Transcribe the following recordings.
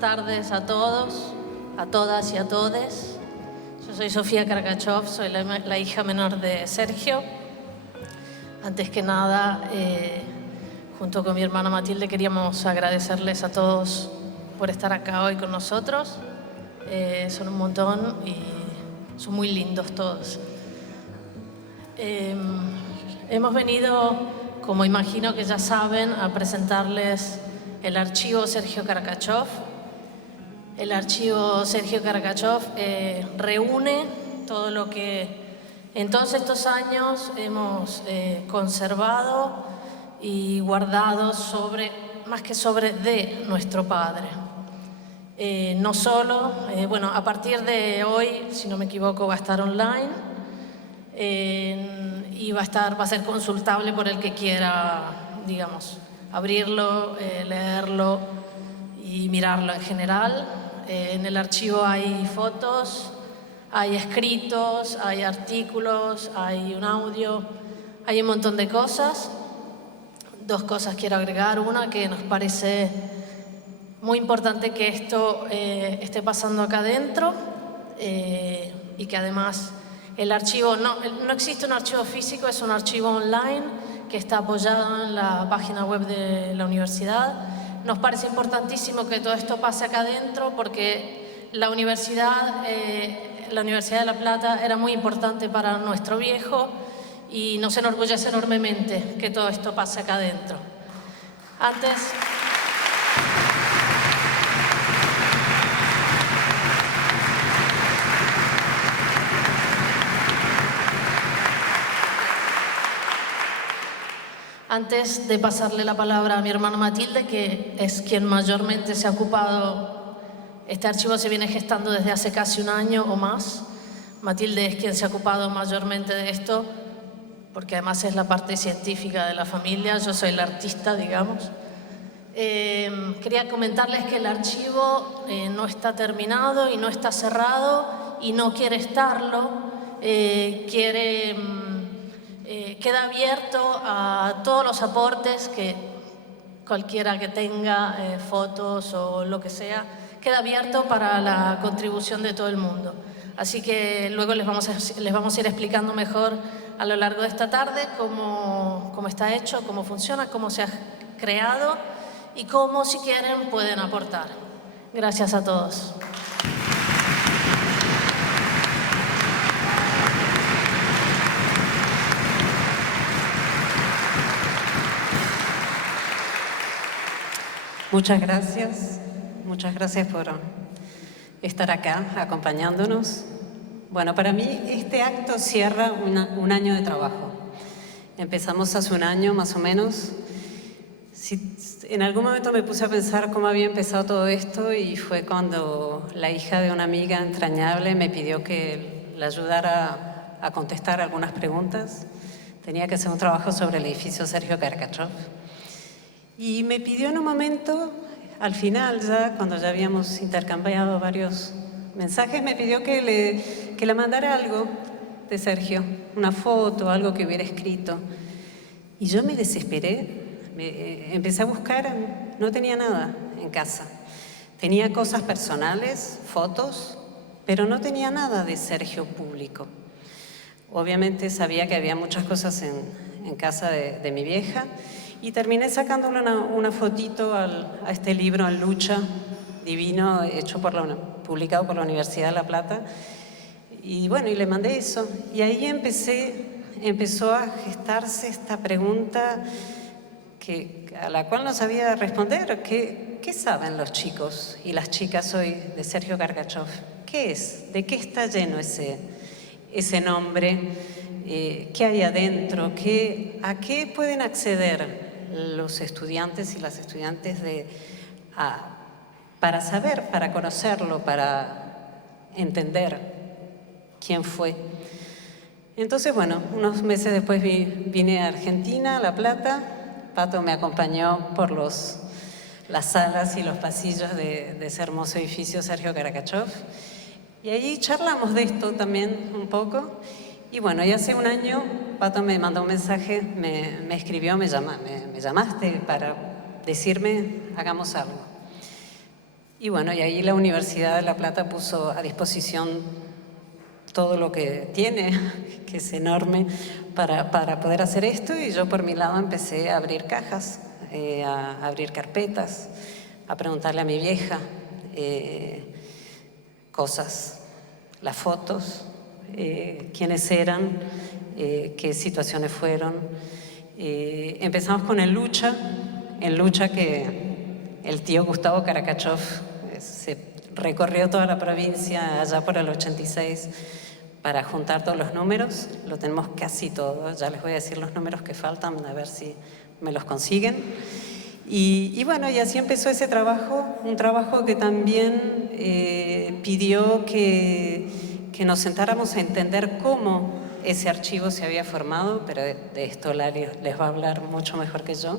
tardes a todos, a todas y a todes. Yo soy Sofía Kargachov, soy la hija menor de Sergio. Antes que nada, junto con mi hermana Matilde, queríamos agradecerles a todos por estar acá hoy con nosotros. Son un montón y son muy lindos todos. Hemos venido, como imagino que ya saben, a presentarles el archivo Sergio Kargachov. El archivo Sergio Kargachov reúne todo lo que en todos estos años hemos conservado y guardado más que de nuestro padre. No solo, bueno, a partir de hoy, si no me equivoco, va a estar online y va a ser consultable por el que quiera, digamos, abrirlo, leerlo y mirarlo en general. En el archivo hay fotos, hay escritos, hay artículos, hay un audio, hay un montón de cosas. Dos cosas quiero agregar. Una, que nos parece muy importante que esto esté pasando acá adentro y que además el archivo, no existe un archivo físico, es un archivo online que está apoyado en la página web de la universidad. Nos parece importantísimo que todo esto pase acá adentro porque la Universidad de La Plata era muy importante para nuestro viejo y nos enorgullece enormemente que todo esto pase acá adentro. Antes de pasarle la palabra a mi hermana Matilde, que es quien mayormente se ha ocupado, este archivo se viene gestando desde hace casi un año o más. Matilde es quien se ha ocupado mayormente de esto, porque además es la parte científica de la familia, yo soy la artista, digamos. Quería comentarles que el archivo no está terminado y no está cerrado y no quiere estarlo, queda abierto a todos los aportes que cualquiera que tenga fotos o lo que sea, queda abierto para la contribución de todo el mundo. Así que luego les vamos a ir explicando mejor a lo largo de esta tarde cómo está hecho, cómo funciona, cómo se ha creado y cómo, si quieren, pueden aportar. Gracias a todos. Muchas gracias por estar acá acompañándonos. Bueno, para mí este acto cierra un año de trabajo. Empezamos hace un año más o menos. En algún momento me puse a pensar cómo había empezado todo esto y fue cuando la hija de una amiga entrañable me pidió que la ayudara a contestar algunas preguntas. Tenía que hacer un trabajo sobre el edificio Sergio Kargachov. Y me pidió en un momento, al final ya, cuando ya habíamos intercambiado varios mensajes, me pidió que le mandara algo de Sergio, una foto, algo que hubiera escrito. Y yo me desesperé, empecé a buscar, no tenía nada en casa. Tenía cosas personales, fotos, pero no tenía nada de Sergio público. Obviamente sabía que había muchas cosas en casa de mi vieja, y terminé sacándole una fotito a este libro en lucha, divino, publicado por la Universidad de La Plata. Y bueno, y le mandé eso. Y ahí empezó a gestarse esta pregunta a la cual no sabía responder. ¿Qué saben los chicos y las chicas hoy de Sergio Kargachov? ¿Qué es? ¿De qué está lleno ese nombre? ¿Qué hay adentro? ¿A qué pueden acceder los estudiantes y las estudiantes para saber, para conocerlo, para entender quién fue? Entonces, bueno, unos meses después vine a Argentina, a La Plata. Pato me acompañó por las salas y los pasillos de ese hermoso edificio Sergio Kargachov. Y allí charlamos de esto también un poco. Y bueno, y hace un año Pato me mandó un mensaje, me escribió, me llamaste para decirme, hagamos algo. Y bueno, y ahí la Universidad de La Plata puso a disposición todo lo que tiene, que es enorme, para poder hacer esto, y yo por mi lado empecé a abrir cajas, a abrir carpetas, a preguntarle a mi vieja cosas, las fotos, quiénes eran, qué situaciones fueron. Empezamos con en lucha que el tío Gustavo Karakachov se recorrió toda la provincia allá por el 86 para juntar todos los números. Lo tenemos casi todo, ya les voy a decir los números que faltan, a ver si me los consiguen. Y bueno, y así empezó ese trabajo, un trabajo que también pidió que nos sentáramos a entender cómo ese archivo se había formado, pero de esto Lali les va a hablar mucho mejor que yo.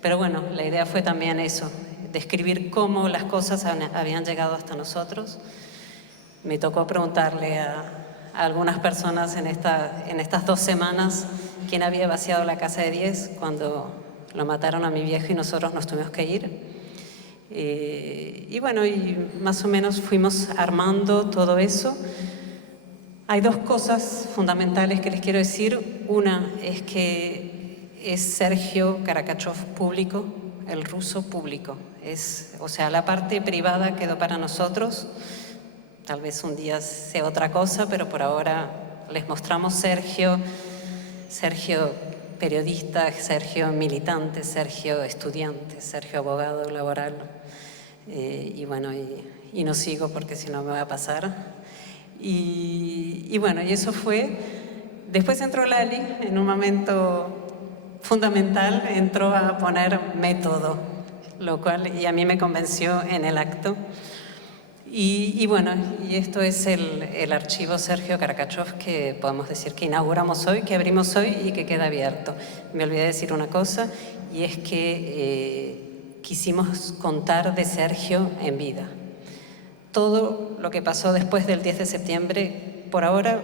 Pero bueno, la idea fue también eso, describir cómo las cosas habían llegado hasta nosotros. Me tocó preguntarle a algunas personas en estas 2 semanas quién había vaciado la casa de 10 cuando lo mataron a mi viejo y nosotros nos tuvimos que ir. Y bueno, y más o menos fuimos armando todo eso. Hay 2 cosas fundamentales que les quiero decir. Una es que es Sergio Karakachov público, el ruso público. O sea, la parte privada quedó para nosotros. Tal vez un día sea otra cosa, pero por ahora les mostramos Sergio periodista, Sergio militante, Sergio estudiante, Sergio abogado laboral. Y bueno, y no sigo porque si no me va a pasar. Y bueno, y eso fue. Después entró Lali en un momento fundamental, entró a poner método, lo cual y a mí me convenció en el acto. Y bueno, y esto es el archivo Sergio Karakachov que podemos decir que inauguramos hoy, que abrimos hoy y que queda abierto. Me olvidé decir una cosa, y es que quisimos contar de Sergio en vida. Todo lo que pasó después del 10 de septiembre, por ahora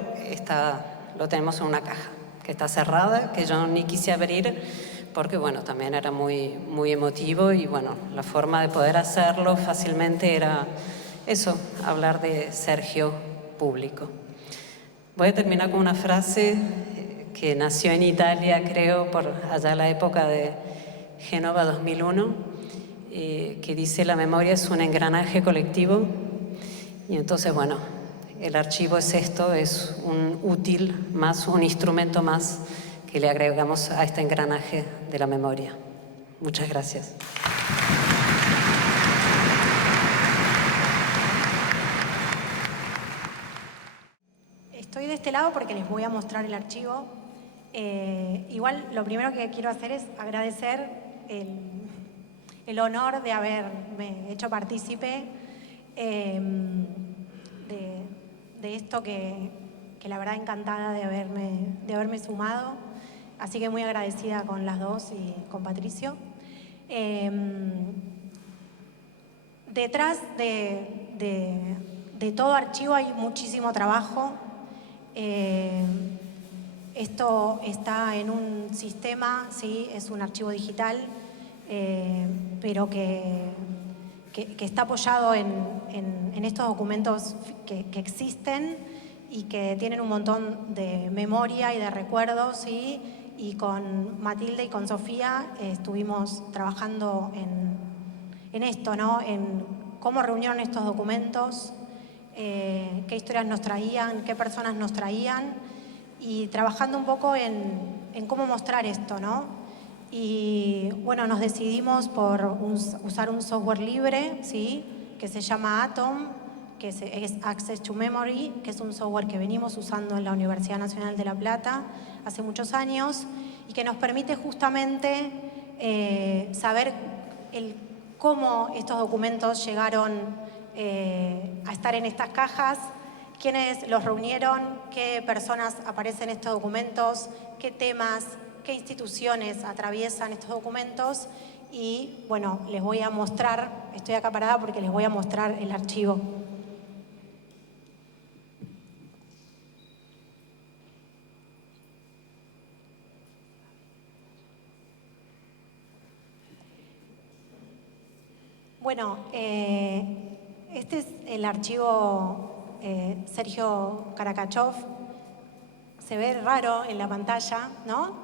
lo tenemos en una caja, que está cerrada, que yo ni quise abrir, porque bueno, también era muy, muy emotivo, y bueno, la forma de poder hacerlo fácilmente era eso, hablar de Sergio público. Voy a terminar con una frase que nació en Italia, creo, por allá la época de Génova 2001, que dice: la memoria es un engranaje colectivo. Y entonces, bueno, el archivo es esto, es un útil más, un instrumento más que le agregamos a este engranaje de la memoria. Muchas gracias. Estoy de este lado porque les voy a mostrar el archivo. Igual lo primero que quiero hacer es agradecer el honor de haberme hecho partícipe de esto que la verdad encantada de haberme sumado. Así que muy agradecida con las dos y con Patricio. Detrás de todo archivo hay muchísimo trabajo. Esto está en un sistema, sí, es un archivo digital, pero que está apoyado en estos documentos que existen y que tienen un montón de memoria y de recuerdos, ¿sí? Y con Matilde y con Sofía estuvimos trabajando en esto, ¿no? En cómo reunieron estos documentos, qué historias nos traían, qué personas nos traían, y trabajando un poco en cómo mostrar esto, ¿no? Y bueno, nos decidimos por usar un software libre, ¿sí? Que se llama Atom, que es Access to Memory, que es un software que venimos usando en la Universidad Nacional de La Plata hace muchos años y que nos permite justamente saber cómo estos documentos llegaron a estar en estas cajas, quiénes los reunieron, qué personas aparecen en estos documentos, qué temas, qué instituciones atraviesan estos documentos. Y bueno, les voy a mostrar, estoy acá parada porque les voy a mostrar el archivo. Bueno, Este es el archivo Sergio Karakachov. Se ve raro en la pantalla, ¿no?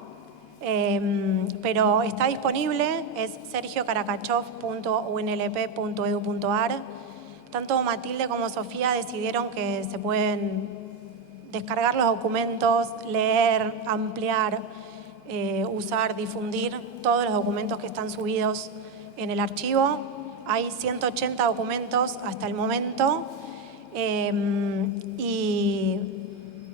Pero está disponible, es sergiokarakachov.unlp.edu.ar. Tanto Matilde como Sofía decidieron que se pueden descargar los documentos, leer, ampliar, usar, difundir todos los documentos que están subidos en el archivo. Hay 180 documentos hasta el momento y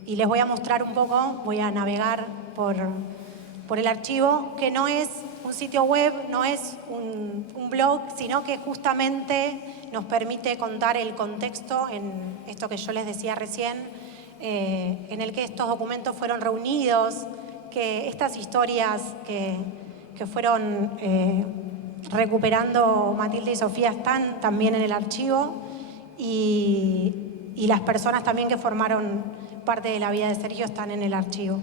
les voy a mostrar un poco, voy a navegar por el archivo, que no es un sitio web, no es un blog, sino que justamente nos permite contar el contexto en esto que yo les decía recién, en el que estos documentos fueron reunidos, que estas historias que fueron recuperando Matilde y Sofía están también en el archivo y las personas también que formaron parte de la vida de Sergio están en el archivo.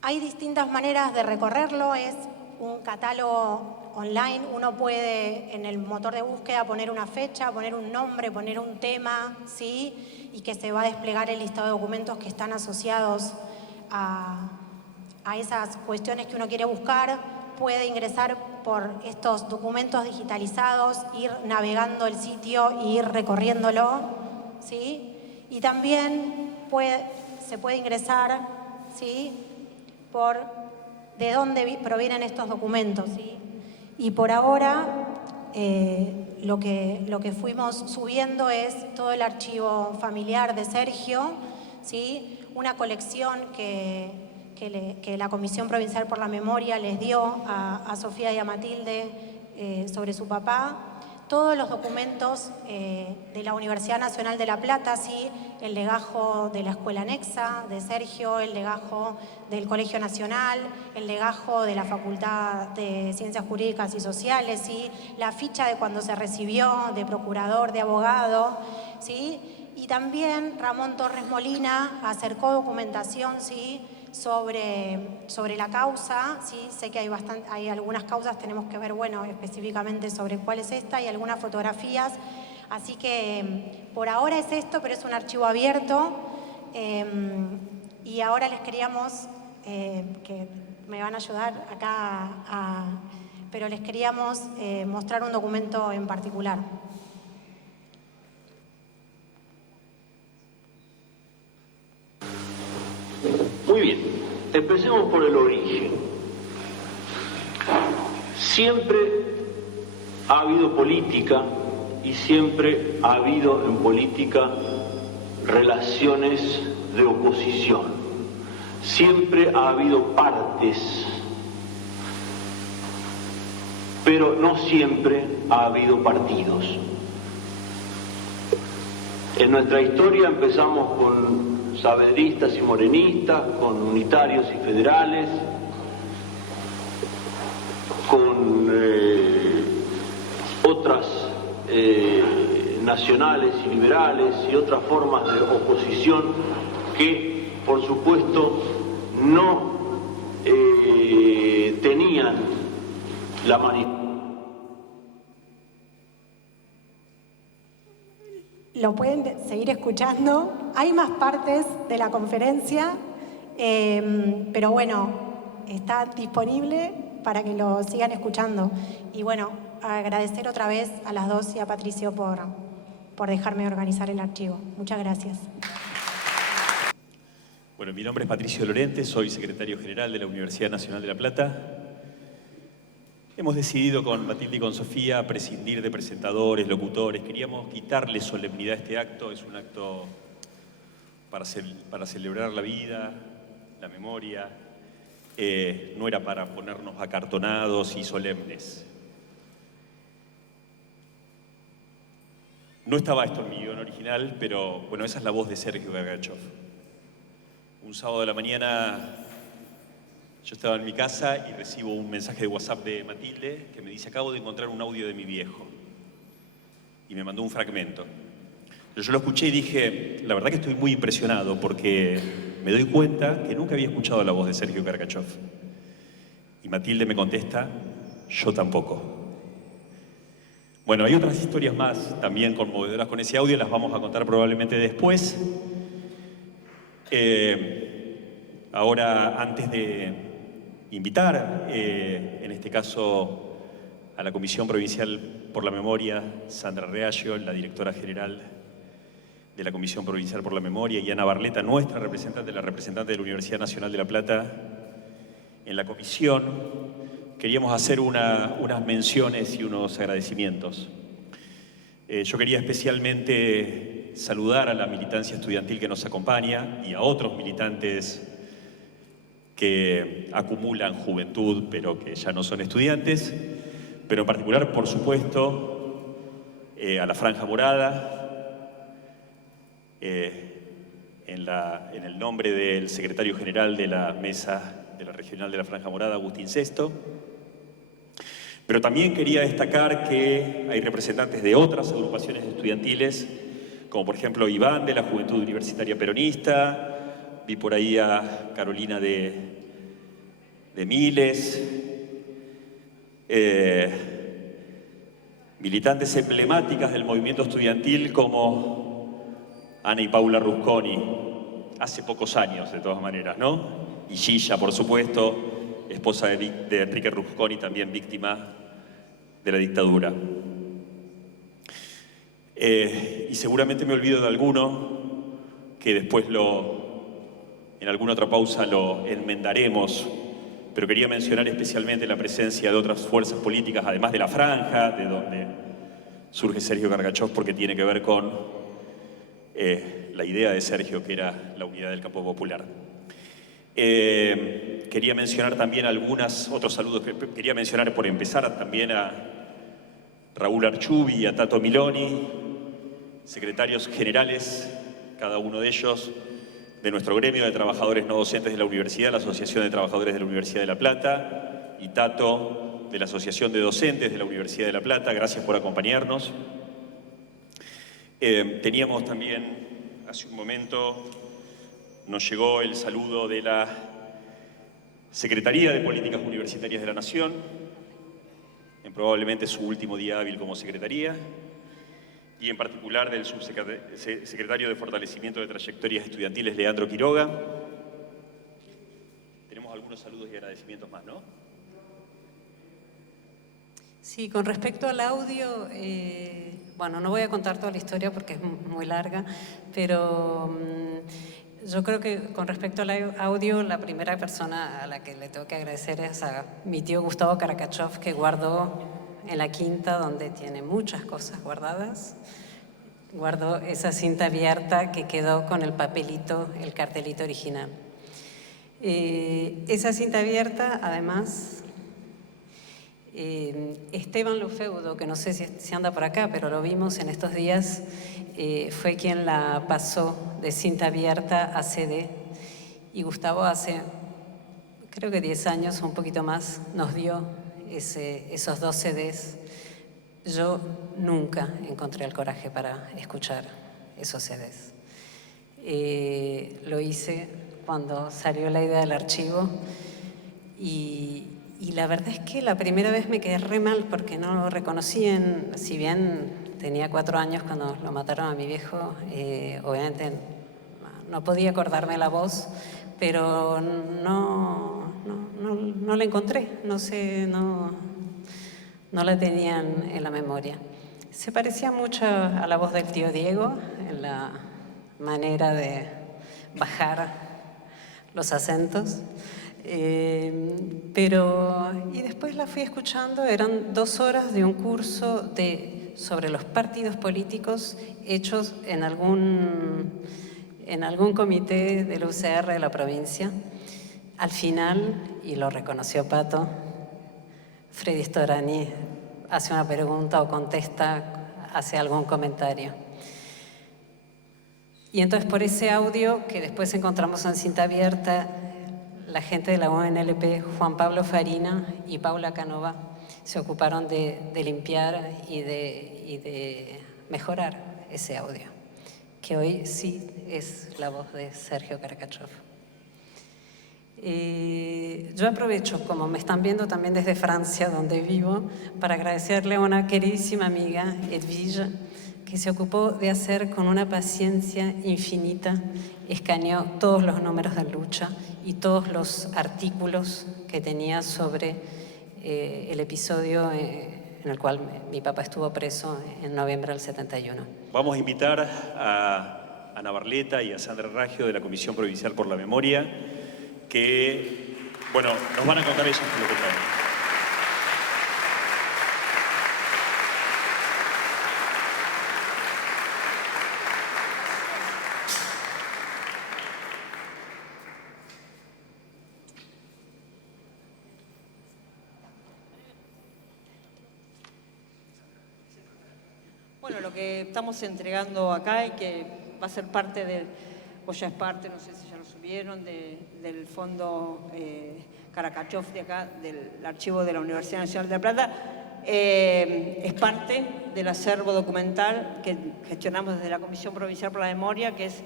Hay distintas maneras de recorrerlo, es un catálogo online, uno puede en el motor de búsqueda poner una fecha, poner un nombre, poner un tema, ¿sí? Y que se va a desplegar el listado de documentos que están asociados a esas cuestiones que uno quiere buscar. Puede ingresar por estos documentos digitalizados, ir navegando el sitio e ir recorriéndolo, ¿sí? Y también se puede ingresar, ¿sí? Por de dónde provienen estos documentos, ¿sí? Y por ahora lo que fuimos subiendo es todo el archivo familiar de Sergio, ¿sí? Una colección que la Comisión Provincial por la Memoria les dio a Sofía y a Matilde sobre su papá. Todos los documentos de la Universidad Nacional de La Plata, ¿sí? El legajo de la Escuela Anexa de Sergio, el legajo del Colegio Nacional, el legajo de la Facultad de Ciencias Jurídicas y Sociales, ¿sí? La ficha de cuando se recibió de procurador, de abogado, ¿sí? Y también Ramón Torres Molina acercó documentación, ¿sí? sobre la causa, ¿sí? Sé que hay algunas causas, tenemos que ver, bueno, específicamente sobre cuál es esta y algunas fotografías. Así que por ahora es esto, pero es un archivo abierto. Y ahora les queríamos, que me van a ayudar acá, pero les queríamos mostrar un documento en particular. Muy bien, empecemos por el origen. Siempre ha habido política y siempre ha habido en política relaciones de oposición. Siempre ha habido partes, pero no siempre ha habido partidos. En nuestra historia empezamos con saavedristas y morenistas, con unitarios y federales, con otras nacionales y liberales y otras formas de oposición que, por supuesto, no tenían la manifestación. Lo pueden seguir escuchando. Hay más partes de la conferencia, pero bueno, está disponible para que lo sigan escuchando. Y bueno, agradecer otra vez a las dos y a Patricio por dejarme organizar el archivo. Muchas gracias. Bueno, mi nombre es Patricio Lorente, soy secretario general de la Universidad Nacional de La Plata. Hemos decidido con Matilde y con Sofía prescindir de presentadores, locutores. Queríamos quitarle solemnidad a este acto. Es un acto para celebrar la vida, la memoria. No era para ponernos acartonados y solemnes. No estaba esto en mi guión original, pero bueno, esa es la voz de Sergio Karakachov. Un sábado de la mañana yo estaba en mi casa y recibo un mensaje de WhatsApp de Matilde que me dice: acabo de encontrar un audio de mi viejo. Y me mandó un fragmento. Yo lo escuché y dije, la verdad que estoy muy impresionado porque me doy cuenta que nunca había escuchado la voz de Sergio Karakachov. Y Matilde me contesta, yo tampoco. Bueno, hay otras historias más también conmovedoras con ese audio, las vamos a contar probablemente después. Ahora, antes de invitar, en este caso, a la Comisión Provincial por la Memoria, Sandra Reaggio, la directora general de la Comisión Provincial por la Memoria, y Ana Barleta, nuestra representante, la representante de la Universidad Nacional de La Plata, en la comisión, queríamos hacer unas menciones y unos agradecimientos. Yo quería especialmente saludar a la militancia estudiantil que nos acompaña y a otros militantes que acumulan juventud, pero que ya no son estudiantes, pero en particular, por supuesto, a la Franja Morada, en el nombre del secretario general de la Mesa de la Regional de la Franja Morada, Agustín Sesto. Pero también quería destacar que hay representantes de otras agrupaciones estudiantiles, como por ejemplo Iván de la Juventud Universitaria Peronista, vi por ahí a Carolina de Miles, militantes emblemáticas del movimiento estudiantil como Ana y Paula Rusconi, hace pocos años de todas maneras, ¿no? Y Gilla, por supuesto, esposa de Enrique Rusconi, también víctima de la dictadura. Y seguramente me olvido de alguno, que después en alguna otra pausa lo enmendaremos, pero quería mencionar especialmente la presencia de otras fuerzas políticas, además de la Franja, de donde surge Sergio Gargachov, porque tiene que ver con la idea de Sergio, que era la unidad del campo popular. Quería mencionar también otros saludos. Quería mencionar, por empezar, también a Raúl Archubi y a Tato Miloni, secretarios generales, cada uno de ellos, de nuestro gremio de trabajadores no docentes de la universidad, la Asociación de Trabajadores de la Universidad de La Plata, y Tato, de la Asociación de Docentes de la Universidad de La Plata. Gracias por acompañarnos. Teníamos también, hace un momento, nos llegó el saludo de la Secretaría de Políticas Universitarias de la Nación, en probablemente su último día hábil como secretaría, y en particular del subsecretario de Fortalecimiento de Trayectorias Estudiantiles, Leandro Quiroga. Tenemos algunos saludos y agradecimientos más, ¿no? Sí, con respecto al audio, bueno, no voy a contar toda la historia porque es muy larga, pero yo creo que con respecto al audio, la primera persona a la que le tengo que agradecer es a mi tío Gustavo Karakachov, que guardó en la quinta, donde tiene muchas cosas guardadas, guardó esa cinta abierta que quedó con el papelito, el cartelito original. Esa cinta abierta, además, Esteban Lufeudo, que no sé si anda por acá, pero lo vimos en estos días, fue quien la pasó de cinta abierta a CD. Y Gustavo hace, creo que 10 años o un poquito más, nos dio esos 2 CDs. Yo nunca encontré el coraje para escuchar esos CDs. Lo hice cuando salió la idea del archivo y la verdad es que la primera vez me quedé re mal porque no lo reconocí, si bien tenía 4 años cuando lo mataron a mi viejo, obviamente no podía acordarme la voz, pero no la encontré, no sé, no la tenían en la memoria. Se parecía mucho a la voz del tío Diego en la manera de bajar los acentos. Y después la fui escuchando, eran 2 horas de un curso sobre los partidos políticos hechos en algún comité del UCR de la provincia. Al final, y lo reconoció Pato, Freddy Storani hace una pregunta o contesta, hace algún comentario. Y entonces por ese audio que después encontramos en cinta abierta, la gente de la UNLP, Juan Pablo Farina y Paula Canova, se ocuparon de limpiar y de mejorar ese audio, que hoy sí es la voz de Sergio Gargachov. Yo aprovecho, como me están viendo también desde Francia, donde vivo, para agradecerle a una queridísima amiga, Edwige, que se ocupó de hacer con una paciencia infinita, escaneó todos los números de lucha y todos los artículos que tenía sobre el episodio en el cual mi papá estuvo preso en noviembre del 71. Vamos a invitar a Ana Barleta y a Sandra Raggio de la Comisión Provincial por la Memoria, que, bueno, nos van a contar ellos lo que traen. Bueno, lo que estamos entregando acá y que va a ser parte del, o ya es parte, no sé si ya lo subieron, del Fondo Karakachov de acá, del archivo de la Universidad Nacional de La Plata, es parte del acervo documental que gestionamos desde la Comisión Provincial por la Memoria, que es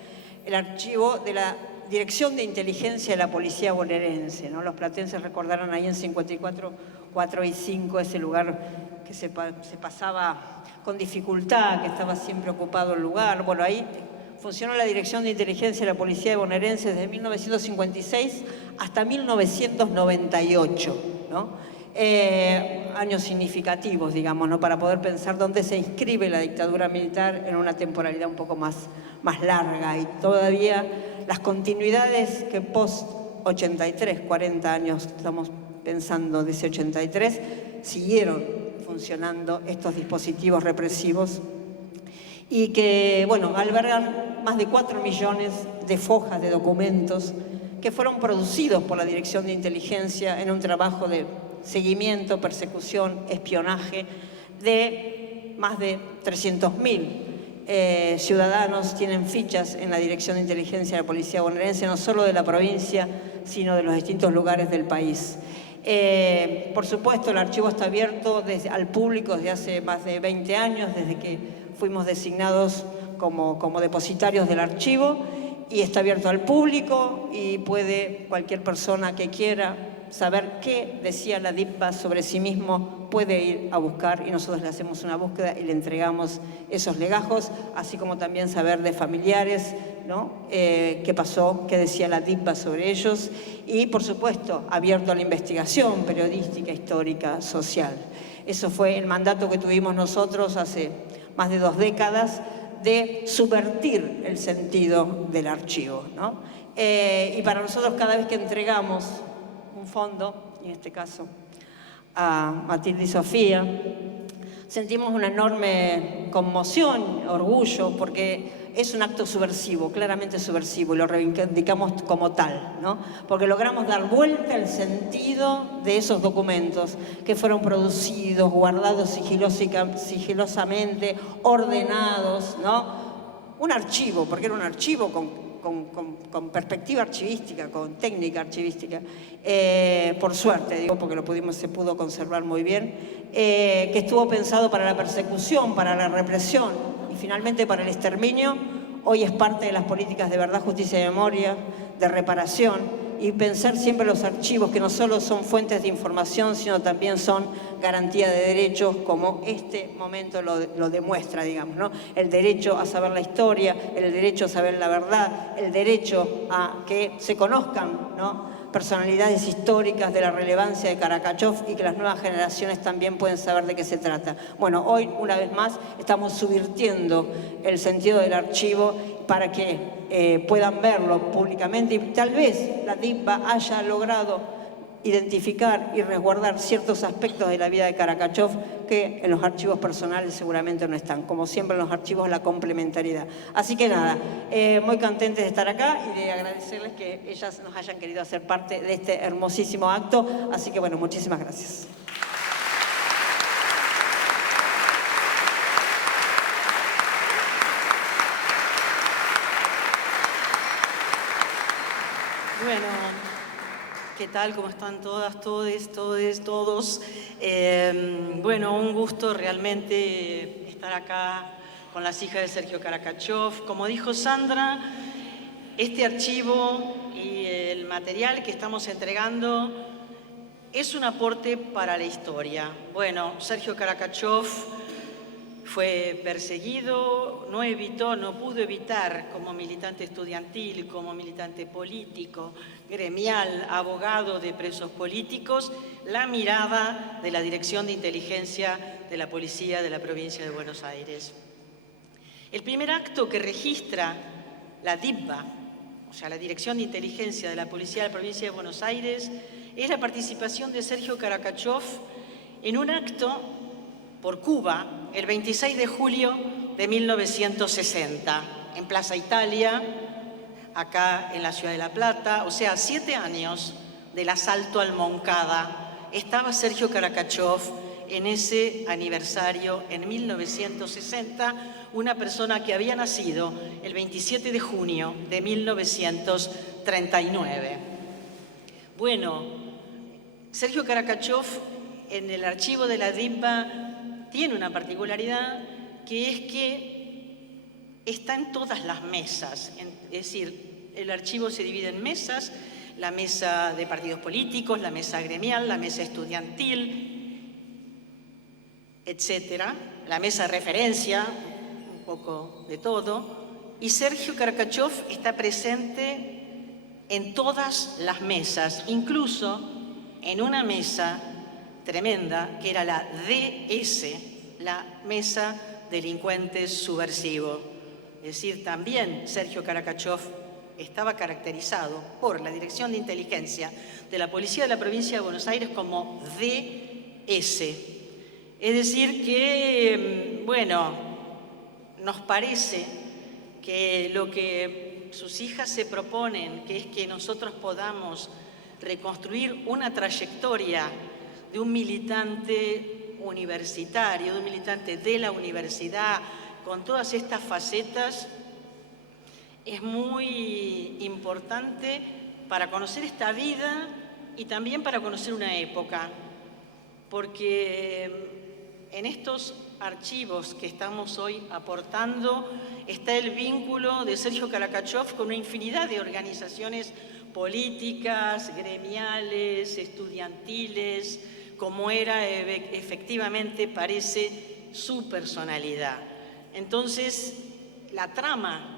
el archivo de la Dirección de Inteligencia de la Policía Bonaerense, ¿no? Los platenses recordarán ahí en 54, 4 y 5 ese lugar que se pasaba con dificultad, que estaba siempre ocupado el lugar. Bueno, ahí funcionó la Dirección de Inteligencia de la Policía Bonaerense desde 1956 hasta 1998, ¿no? Años significativos, digamos, ¿no? Para poder pensar dónde se inscribe la dictadura militar en una temporalidad un poco más larga, y todavía las continuidades que post-83, 40 años estamos pensando de ese 83, siguieron funcionando estos dispositivos represivos y que, bueno, albergan más de 4 millones de fojas de documentos que fueron producidos por la Dirección de Inteligencia en un trabajo de seguimiento, persecución, espionaje de más de 300.000 ciudadanos. Tienen fichas en la Dirección de Inteligencia de la Policía Bonaerense, no solo de la provincia, sino de los distintos lugares del país. Por supuesto, el archivo está abierto al público desde hace más de 20 años, desde que fuimos designados como depositarios del archivo, y está abierto al público y puede cualquier persona que quiera saber qué decía la DIPBA sobre sí mismo, puede ir a buscar, y nosotros le hacemos una búsqueda y le entregamos esos legajos, así como también saber de familiares, ¿no? Qué pasó, qué decía la DIPBA sobre ellos, y por supuesto abierto a la investigación periodística, histórica, social. Eso fue el mandato que tuvimos nosotros hace más de 2 décadas, de subvertir el sentido del archivo, ¿no? Y para nosotros, cada vez que entregamos un fondo, en este caso a Matilde y Sofía, sentimos una enorme conmoción, orgullo, porque es un acto subversivo, claramente subversivo, y lo reivindicamos como tal, ¿no? Porque logramos dar vuelta al sentido de esos documentos que fueron producidos, guardados sigilosamente, ordenados, ¿no? Un archivo, porque era un archivo con perspectiva archivística, con técnica archivística, por suerte, digo, porque se pudo conservar muy bien, que estuvo pensado para la persecución, para la represión y finalmente para el exterminio. Hoy es parte de las políticas de verdad, justicia y memoria, de reparación, y pensar siempre los archivos, que no solo son fuentes de información, sino también son garantía de derechos, como este momento lo demuestra, digamos, ¿no? El derecho a saber la historia, el derecho a saber la verdad, el derecho a que se conozcan, ¿no?, personalidades históricas de la relevancia de Karakachov, y que las nuevas generaciones también pueden saber de qué se trata. Bueno, hoy, una vez más, estamos subvirtiendo el sentido del archivo para que puedan verlo públicamente, y tal vez la DIPBA haya logrado identificar y resguardar ciertos aspectos de la vida de Karakachov que en los archivos personales seguramente no están. Como siempre en los archivos, la complementariedad. Así que nada, muy contentes de estar acá y de agradecerles que ellas nos hayan querido hacer parte de este hermosísimo acto. Así que bueno, muchísimas gracias. Bueno, ¿qué tal? ¿Cómo están todas, todes, todos? Bueno, un gusto realmente estar acá con las hijas de Sergio Karakachov. Como dijo Sandra, este archivo y el material que estamos entregando es un aporte para la historia. Bueno, Sergio Karakachov fue perseguido, no pudo evitar como militante estudiantil, como militante político, gremial, abogado de presos políticos, la mirada de la Dirección de Inteligencia de la Policía de la Provincia de Buenos Aires. El primer acto que registra la DIPBA, o sea, la Dirección de Inteligencia de la Policía de la Provincia de Buenos Aires, es la participación de Sergio Karakachov en un acto por Cuba el 26 de julio de 1960, en Plaza Italia, acá en la ciudad de La Plata, o sea, 7 años del asalto al Moncada. Estaba Sergio Karakachov en ese aniversario en 1960, una persona que había nacido el 27 de junio de 1939. Bueno, Sergio Karakachov en el archivo de la DIPBA tiene una particularidad, que es que está en todas las mesas. Es decir, el archivo se divide en mesas: la mesa de partidos políticos, la mesa gremial, la mesa estudiantil, etcétera, la mesa de referencia, un poco de todo. Y Sergio Karakachov está presente en todas las mesas, incluso en una mesa tremenda, que era la DS, la Mesa Delincuentes Subversivo. Es decir, también Sergio Karakachov estaba caracterizado por la Dirección de Inteligencia de la Policía de la Provincia de Buenos Aires como DS. Es decir que, bueno, nos parece que lo que sus hijas se proponen, que es que nosotros podamos reconstruir una trayectoria de un militante universitario, de un militante de la universidad, con todas estas facetas, es muy importante para conocer esta vida y también para conocer una época, porque en estos archivos que estamos hoy aportando está el vínculo de Sergio Karakachov con una infinidad de organizaciones políticas, gremiales, estudiantiles, como era efectivamente, parece, su personalidad. Entonces, la trama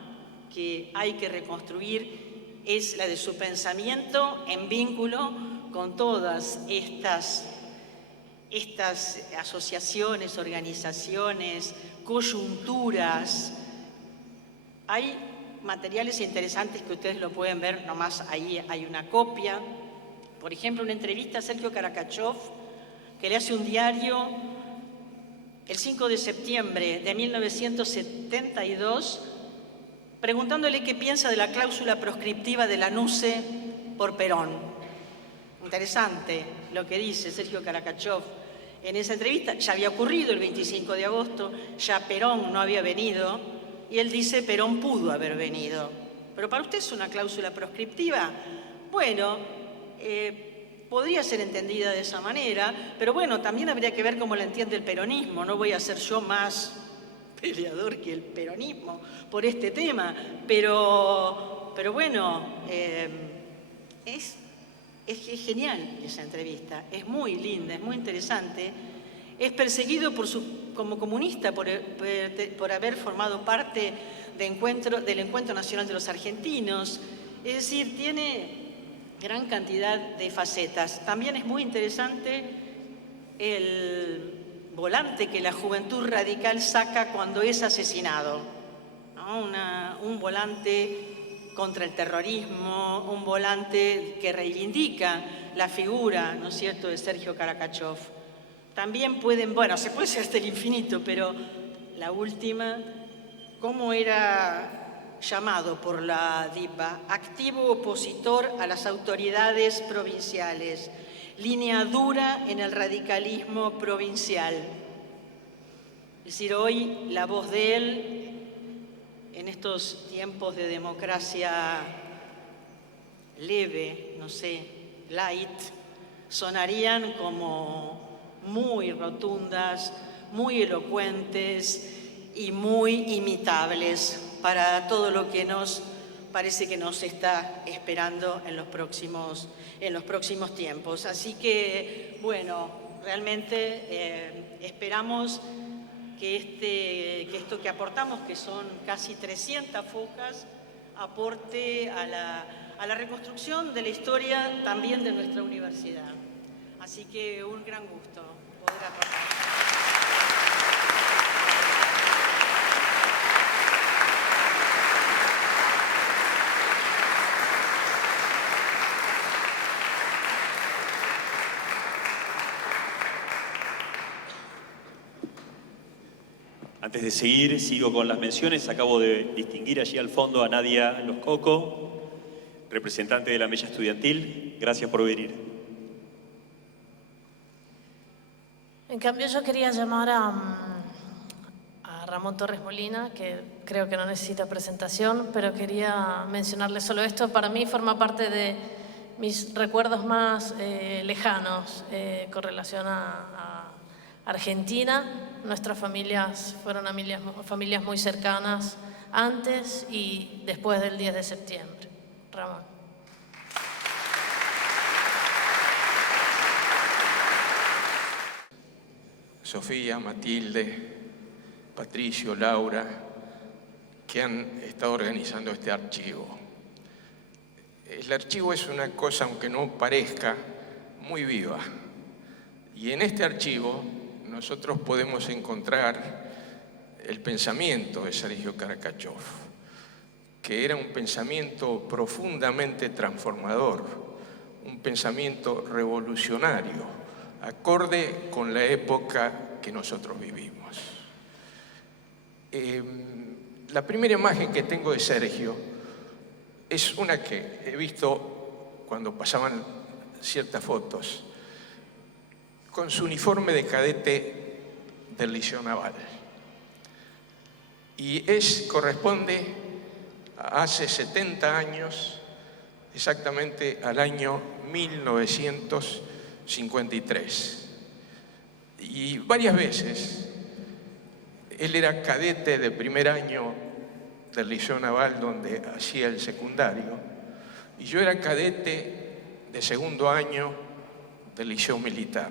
que hay que reconstruir es la de su pensamiento en vínculo con todas estas asociaciones, organizaciones, coyunturas. Hay materiales interesantes que ustedes lo pueden ver, nomás ahí hay una copia. Por ejemplo, una entrevista a Sergio Karakachov que le hace un diario el 5 de septiembre de 1972, preguntándole qué piensa de la cláusula proscriptiva de la NUCE por Perón. Interesante lo que dice Sergio Karakachov en esa entrevista. Ya había ocurrido el 25 de agosto, ya Perón no había venido, y él dice: Perón pudo haber venido. ¿Pero para usted es una cláusula proscriptiva? Bueno, podría ser entendida de esa manera, pero bueno, también habría que ver cómo la entiende el peronismo. No voy a ser yo más peleador que el peronismo por este tema, pero bueno, es genial esa entrevista, es muy linda, es muy interesante. Es perseguido como comunista por haber formado parte del Encuentro Nacional de los Argentinos. Es decir, tiene gran cantidad de facetas. También es muy interesante el volante que la Juventud Radical saca cuando es asesinado, ¿no? Un volante contra el terrorismo, un volante que reivindica la figura, ¿no es cierto?, de Sergio Karakachov. También se puede ser hasta el infinito, pero la última, ¿cómo era llamado por la DIPBA? Activo opositor a las autoridades provinciales, línea dura en el radicalismo provincial. Es decir, hoy la voz de él, en estos tiempos de democracia leve, no sé, light, sonarían como muy rotundas, muy elocuentes y muy imitables para todo lo que nos parece que nos está esperando en los próximos tiempos. Así que, bueno, realmente esperamos que esto que aportamos, que son casi 300 focas, aporte a la reconstrucción de la historia también de nuestra universidad. Así que un gran gusto poder aportar. Antes de seguir, sigo con las menciones. Acabo de distinguir allí al fondo a Nadia Loscoco, representante de la Mella Estudiantil. Gracias por venir. En cambio, yo quería llamar a Ramón Torres Molina, que creo que no necesita presentación, pero quería mencionarle solo esto. Para mí forma parte de mis recuerdos más lejanos con relación a Argentina. Nuestras familias fueron familias muy cercanas antes y después del 10 de septiembre. Ramón. Sofía, Matilde, Patricio, Laura, que han estado organizando este archivo. El archivo es una cosa, aunque no parezca, muy viva. Y en este archivo nosotros podemos encontrar el pensamiento de Sergio Karakachov, que era un pensamiento profundamente transformador, un pensamiento revolucionario, acorde con la época que nosotros vivimos. La primera imagen que tengo de Sergio es una que he visto cuando pasaban ciertas fotos, con su uniforme de cadete del Liceo Naval. Y corresponde a hace 70 años, exactamente al año 1953. Y varias veces él era cadete de primer año del Liceo Naval, donde hacía el secundario, y yo era cadete de segundo año del Liceo Militar.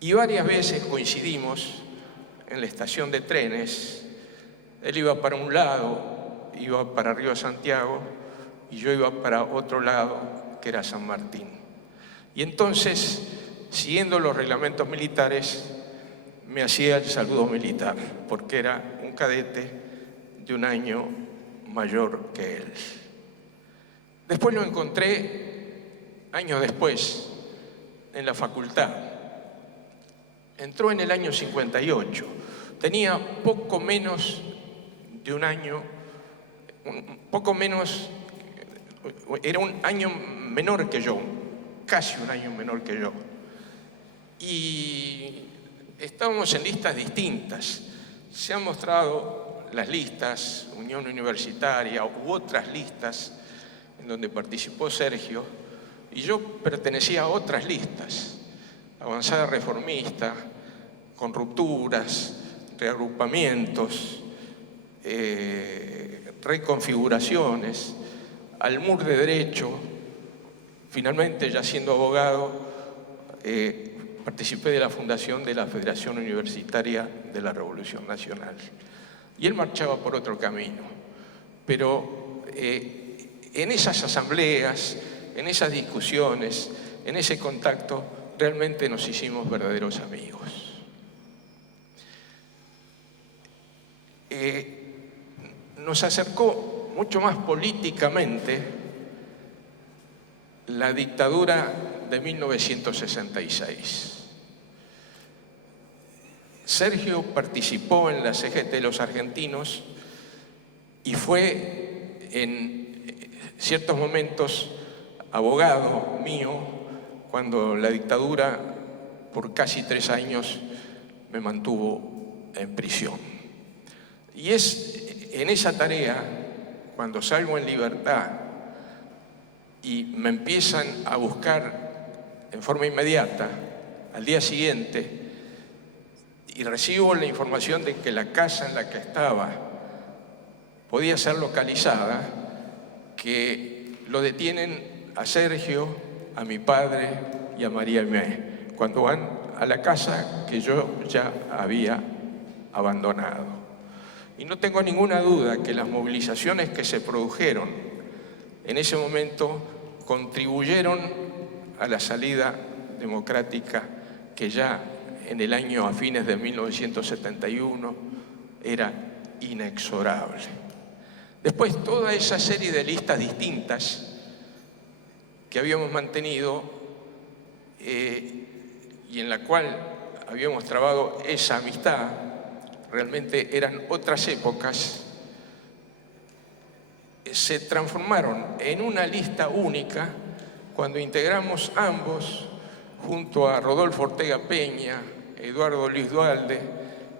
Y varias veces coincidimos en la estación de trenes. Él iba para un lado, iba para Río Santiago, y yo iba para otro lado, que era San Martín. Y entonces, siguiendo los reglamentos militares, me hacía el saludo militar, porque era un cadete de un año mayor que él. Después lo encontré, años después, en la facultad. Entró en el año 58. Tenía poco menos de un año, era un año menor que yo, casi un año menor que yo. Y estábamos en listas distintas. Se han mostrado las listas, Unión Universitaria u otras listas en donde participó Sergio, y yo pertenecía a otras listas. Avanzada Reformista, con rupturas, reagrupamientos, reconfiguraciones, al MUR de Derecho. Finalmente, ya siendo abogado, participé de la fundación de la Federación Universitaria de la Revolución Nacional. Y él marchaba por otro camino. Pero en esas asambleas, en esas discusiones, en ese contacto, realmente nos hicimos verdaderos amigos. Nos acercó mucho más políticamente la dictadura de 1966. Sergio participó en la CGT de los argentinos y fue en ciertos momentos abogado mío cuando la dictadura por casi 3 años me mantuvo en prisión. Y es en esa tarea, cuando salgo en libertad y me empiezan a buscar en forma inmediata, al día siguiente, y recibo la información de que la casa en la que estaba podía ser localizada, que lo detienen a Sergio, a mi padre y a María Aimé, cuando van a la casa que yo ya había abandonado. Y no tengo ninguna duda que las movilizaciones que se produjeron en ese momento contribuyeron a la salida democrática que ya en el año a fines de 1971 era inexorable. Después, toda esa serie de listas distintas que habíamos mantenido y en la cual habíamos trabado esa amistad, realmente eran otras épocas, se transformaron en una lista única cuando integramos ambos, junto a Rodolfo Ortega Peña, Eduardo Luis Duhalde,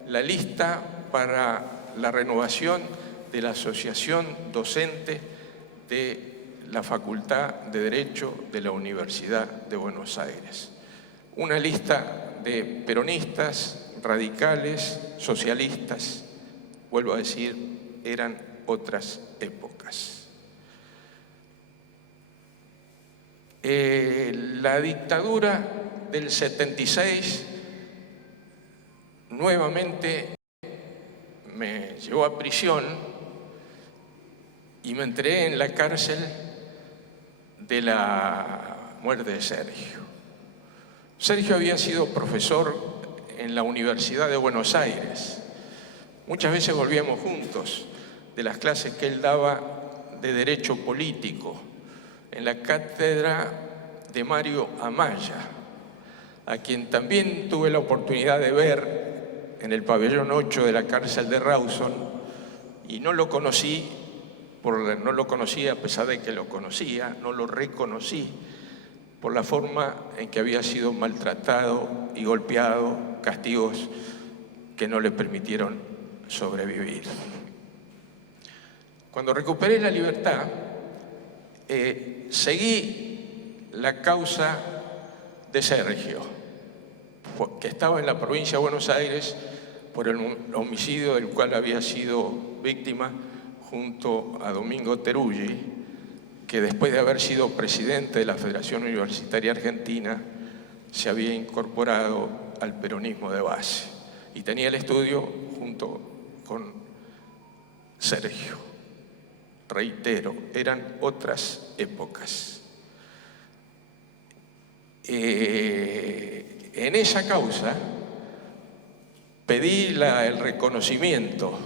la lista para la renovación de la Asociación Docente de la Facultad de Derecho de la Universidad de Buenos Aires. Una lista de peronistas, radicales, socialistas, vuelvo a decir, eran otras épocas. La dictadura del 76 nuevamente me llevó a prisión y me enteré en la cárcel de la muerte de Sergio. Sergio había sido profesor en la Universidad de Buenos Aires. Muchas veces volvíamos juntos de las clases que él daba de Derecho Político en la cátedra de Mario Amaya, a quien también tuve la oportunidad de ver en el pabellón 8 de la cárcel de Rawson, y no lo conocí, no lo conocía a pesar de que lo conocía, no lo reconocí por la forma en que había sido maltratado y golpeado, castigos que no le permitieron sobrevivir. Cuando recuperé la libertad, seguí la causa de Sergio, que estaba en la provincia de Buenos Aires por el homicidio del cual había sido víctima junto a Domingo Teruggi, que después de haber sido presidente de la Federación Universitaria Argentina, se había incorporado al peronismo de base y tenía el estudio junto con Sergio. Reitero, eran otras épocas. En esa causa pedí el reconocimiento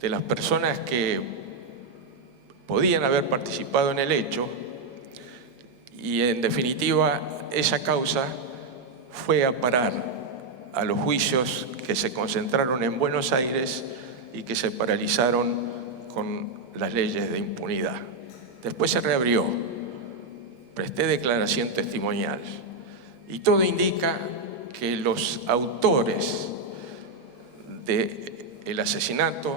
de las personas que podían haber participado en el hecho y, en definitiva, esa causa fue a parar a los juicios que se concentraron en Buenos Aires y que se paralizaron con las leyes de impunidad. Después se reabrió, presté declaración testimonial y todo indica que los autores del asesinato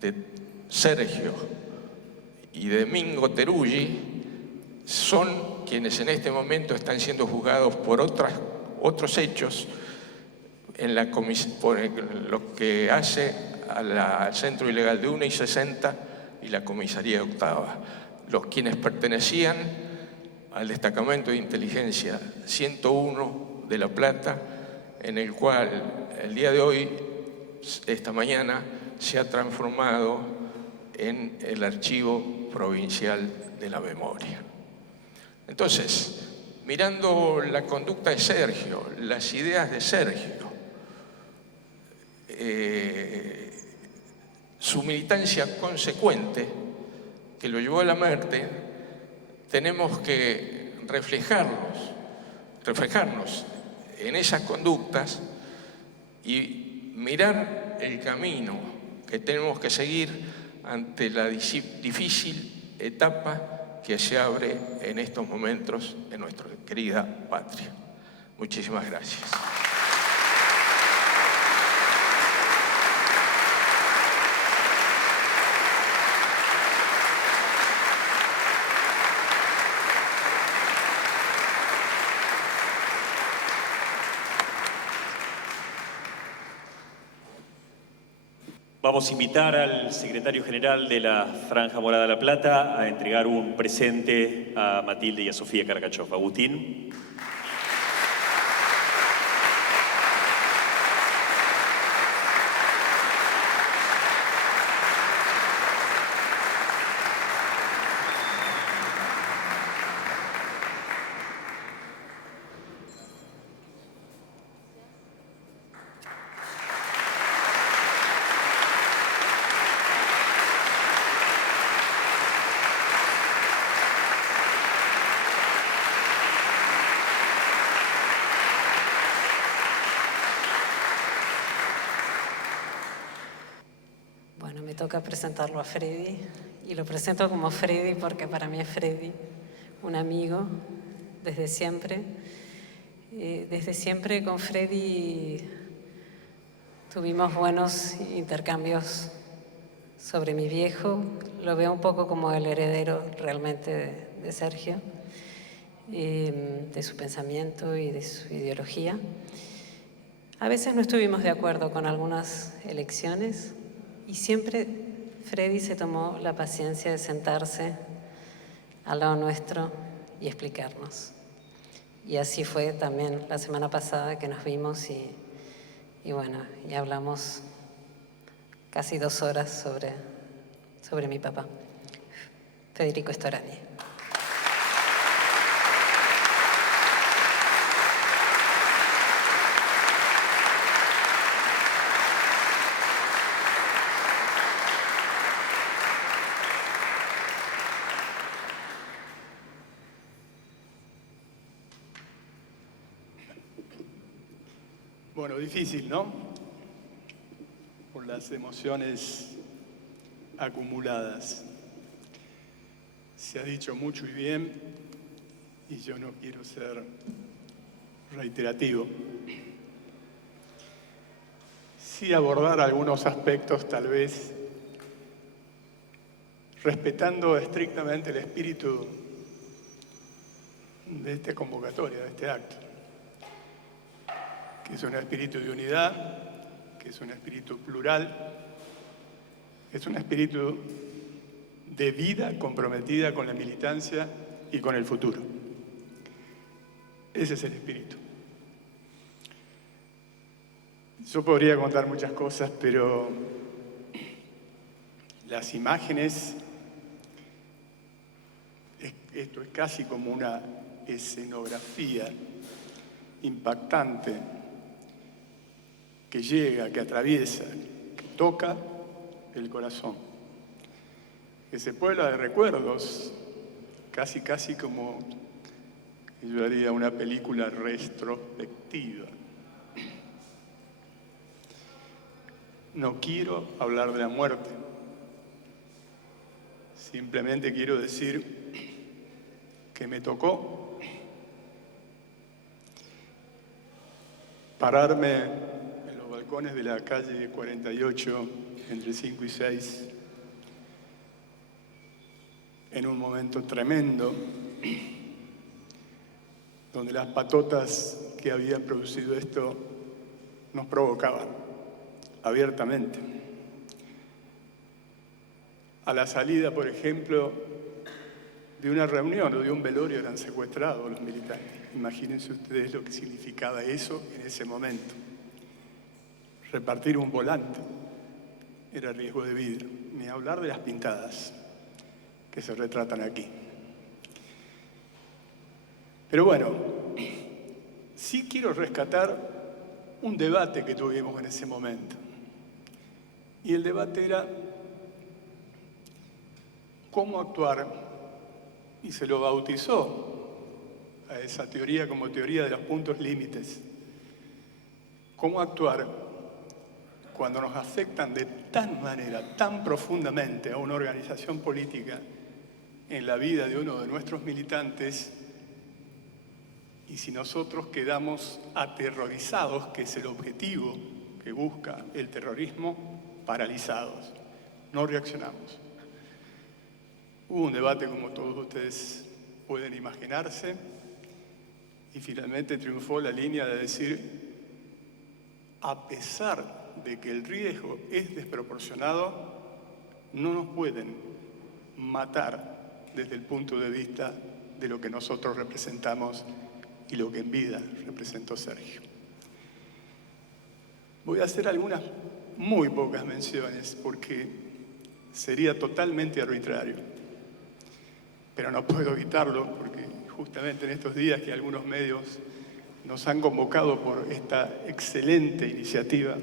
de Sergio y de Domingo Teruggi son quienes en este momento están siendo juzgados por otros hechos por lo que hace al Centro Ilegal de 1 y 60 y la Comisaría de Octava, los quienes pertenecían al Destacamento de Inteligencia 101 de La Plata, en el cual el día de hoy, esta mañana, se ha transformado en el Archivo Provincial de la Memoria. Entonces, mirando la conducta de Sergio, las ideas de Sergio, su militancia consecuente que lo llevó a la muerte, tenemos que reflejarnos en esas conductas y mirar el camino que tenemos que seguir ante la difícil etapa que se abre en estos momentos en nuestra querida patria. Muchísimas gracias. Vamos a invitar al secretario general de la Franja Morada La Plata a entregar un presente a Matilde y a Sofía Kargachov. Agustín. Bueno, me toca presentarlo a Freddy, y lo presento como Freddy porque para mí es Freddy, un amigo desde siempre. Desde siempre con Freddy tuvimos buenos intercambios sobre mi viejo. Lo veo un poco como el heredero realmente de Sergio, de su pensamiento y de su ideología. A veces no estuvimos de acuerdo con algunas elecciones, y siempre Freddy se tomó la paciencia de sentarse al lado nuestro y explicarnos. Y así fue también la semana pasada que nos vimos y bueno, y hablamos casi 2 horas sobre mi papá, Federico Storani. Bueno, difícil, ¿no? Por las emociones acumuladas. Se ha dicho mucho y bien, y yo no quiero ser reiterativo. Sí abordar algunos aspectos, tal vez, respetando estrictamente el espíritu de esta convocatoria, de este acto, que es un espíritu de unidad, que es un espíritu plural, que es un espíritu de vida comprometida con la militancia y con el futuro. Ese es el espíritu. Yo podría contar muchas cosas, pero las imágenes, esto es casi como una escenografía impactante que llega, que atraviesa, que toca el corazón, que se puebla de recuerdos, casi como yo haría una película retrospectiva. No quiero hablar de la muerte, simplemente quiero decir que me tocó pararme de la calle 48, entre 5 y 6, en un momento tremendo, donde las patotas que habían producido esto nos provocaban abiertamente. A la salida, por ejemplo, de una reunión o de un velorio eran secuestrados los militantes. Imagínense ustedes lo que significaba eso en ese momento. Repartir un volante era riesgo de vida, ni hablar de las pintadas que se retratan aquí. Pero bueno, sí quiero rescatar un debate que tuvimos en ese momento. Y el debate era cómo actuar, y se lo bautizó a esa teoría como teoría de los puntos límites. Cómo actuar cuando nos afectan de tal manera, tan profundamente a una organización política en la vida de uno de nuestros militantes, y si nosotros quedamos aterrorizados, que es el objetivo que busca el terrorismo, paralizados, no reaccionamos. Hubo un debate, como todos ustedes pueden imaginarse, y finalmente triunfó la línea de decir, a pesar de que el riesgo es desproporcionado, no nos pueden matar desde el punto de vista de lo que nosotros representamos y lo que en vida representó Sergio. Voy a hacer algunas muy pocas menciones porque sería totalmente arbitrario, pero no puedo evitarlo porque justamente en estos días que algunos medios nos han convocado por esta excelente iniciativa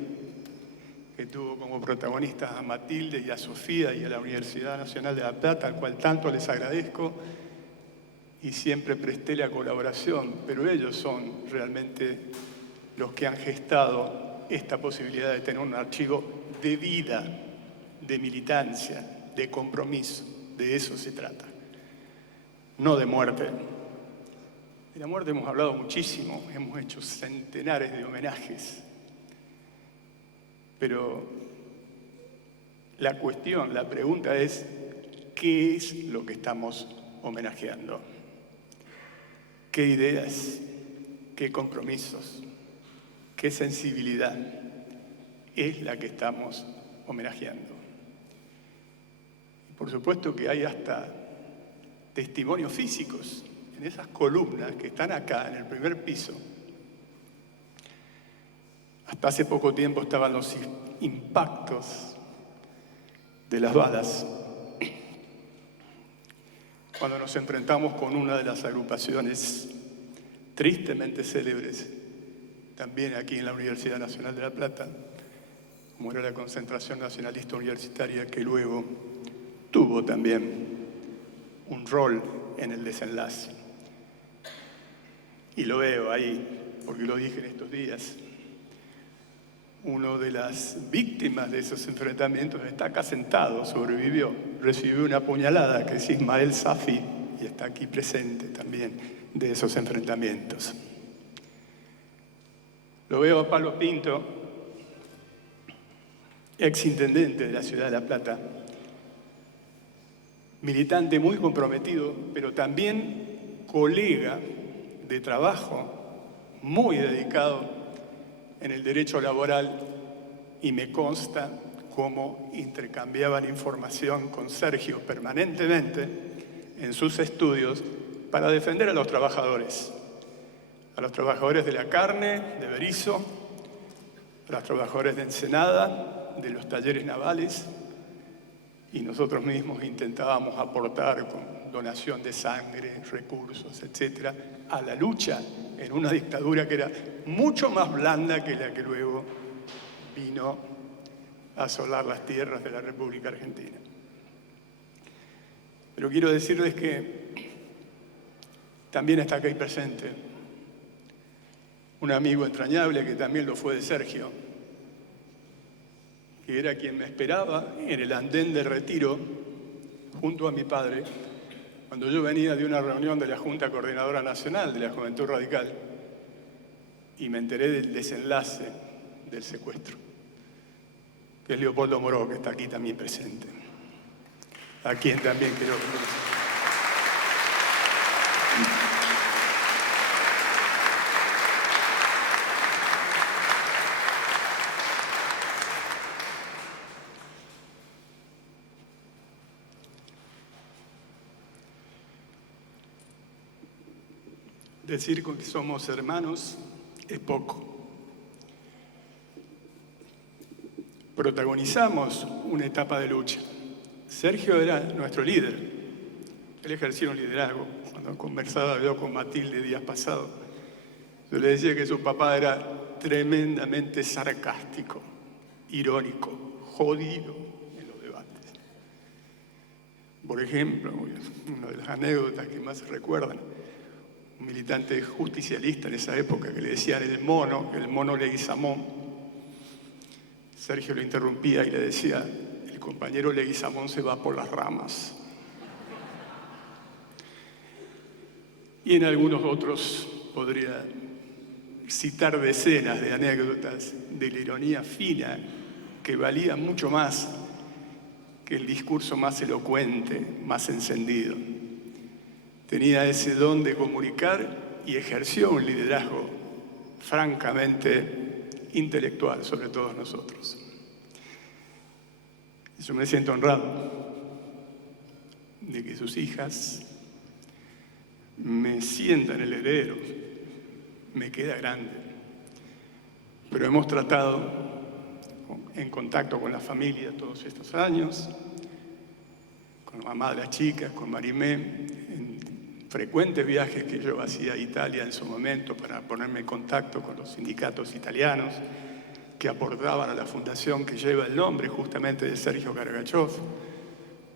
que tuvo como protagonistas a Matilde y a Sofía y a la Universidad Nacional de La Plata, al cual tanto les agradezco y siempre presté la colaboración, pero ellos son realmente los que han gestado esta posibilidad de tener un archivo de vida, de militancia, de compromiso. De eso se trata, no de muerte. De la muerte hemos hablado muchísimo, hemos hecho centenares de homenajes, pero la cuestión, la pregunta es, ¿qué es lo que estamos homenajeando? ¿Qué ideas? ¿Qué compromisos? ¿Qué sensibilidad es la que estamos homenajeando? Y por supuesto que hay hasta testimonios físicos en esas columnas que están acá en el primer piso. Hasta hace poco tiempo estaban los impactos de las balas cuando nos enfrentamos con una de las agrupaciones tristemente célebres también aquí en la Universidad Nacional de La Plata, como era la Concentración Nacionalista Universitaria, que luego tuvo también un rol en el desenlace. Y lo veo ahí, porque lo dije en estos días. Uno de las víctimas de esos enfrentamientos está acá sentado, sobrevivió, recibió una puñalada, que es Ismael Safi, y está aquí presente también de esos enfrentamientos. Lo veo a Pablo Pinto, exintendente de la ciudad de La Plata, militante muy comprometido, pero también colega de trabajo muy dedicado en el derecho laboral, y me consta cómo intercambiaban información con Sergio permanentemente en sus estudios para defender a los trabajadores de la carne, de Berisso, a los trabajadores de Ensenada, de los talleres navales, y nosotros mismos intentábamos aportar con donación de sangre, recursos, etcétera, a la lucha en una dictadura que era mucho más blanda que la que luego vino a asolar las tierras de la República Argentina. Pero quiero decirles que también está aquí presente un amigo entrañable que también lo fue de Sergio, que era quien me esperaba en el andén de Retiro junto a mi padre, cuando yo venía de una reunión de la Junta Coordinadora Nacional de la Juventud Radical y me enteré del desenlace del secuestro, que es Leopoldo Moró, que está aquí también presente, a quien también quiero reconocer. Decir que somos hermanos es poco. Protagonizamos una etapa de lucha. Sergio era nuestro líder. Él ejercía un liderazgo. Cuando conversaba yo con Matilde días pasados, yo le decía que su papá era tremendamente sarcástico, irónico, jodido en los debates. Por ejemplo, una de las anécdotas que más se recuerdan, un militante justicialista en esa época que le decían el mono Leguizamón. Sergio lo interrumpía y le decía, el compañero Leguizamón se va por las ramas. Y en algunos otros podría citar decenas de anécdotas de la ironía fina que valía mucho más que el discurso más elocuente, más encendido. Tenía ese don de comunicar y ejerció un liderazgo francamente intelectual sobre todos nosotros. Yo me siento honrado de que sus hijas me sientan el heredero. Me queda grande, pero hemos tratado en contacto con la familia todos estos años, con la mamá de las chicas, con Marimé, en frecuentes viajes que yo hacía a Italia en su momento para ponerme en contacto con los sindicatos italianos que aportaban a la fundación que lleva el nombre justamente de Sergio Gargachev,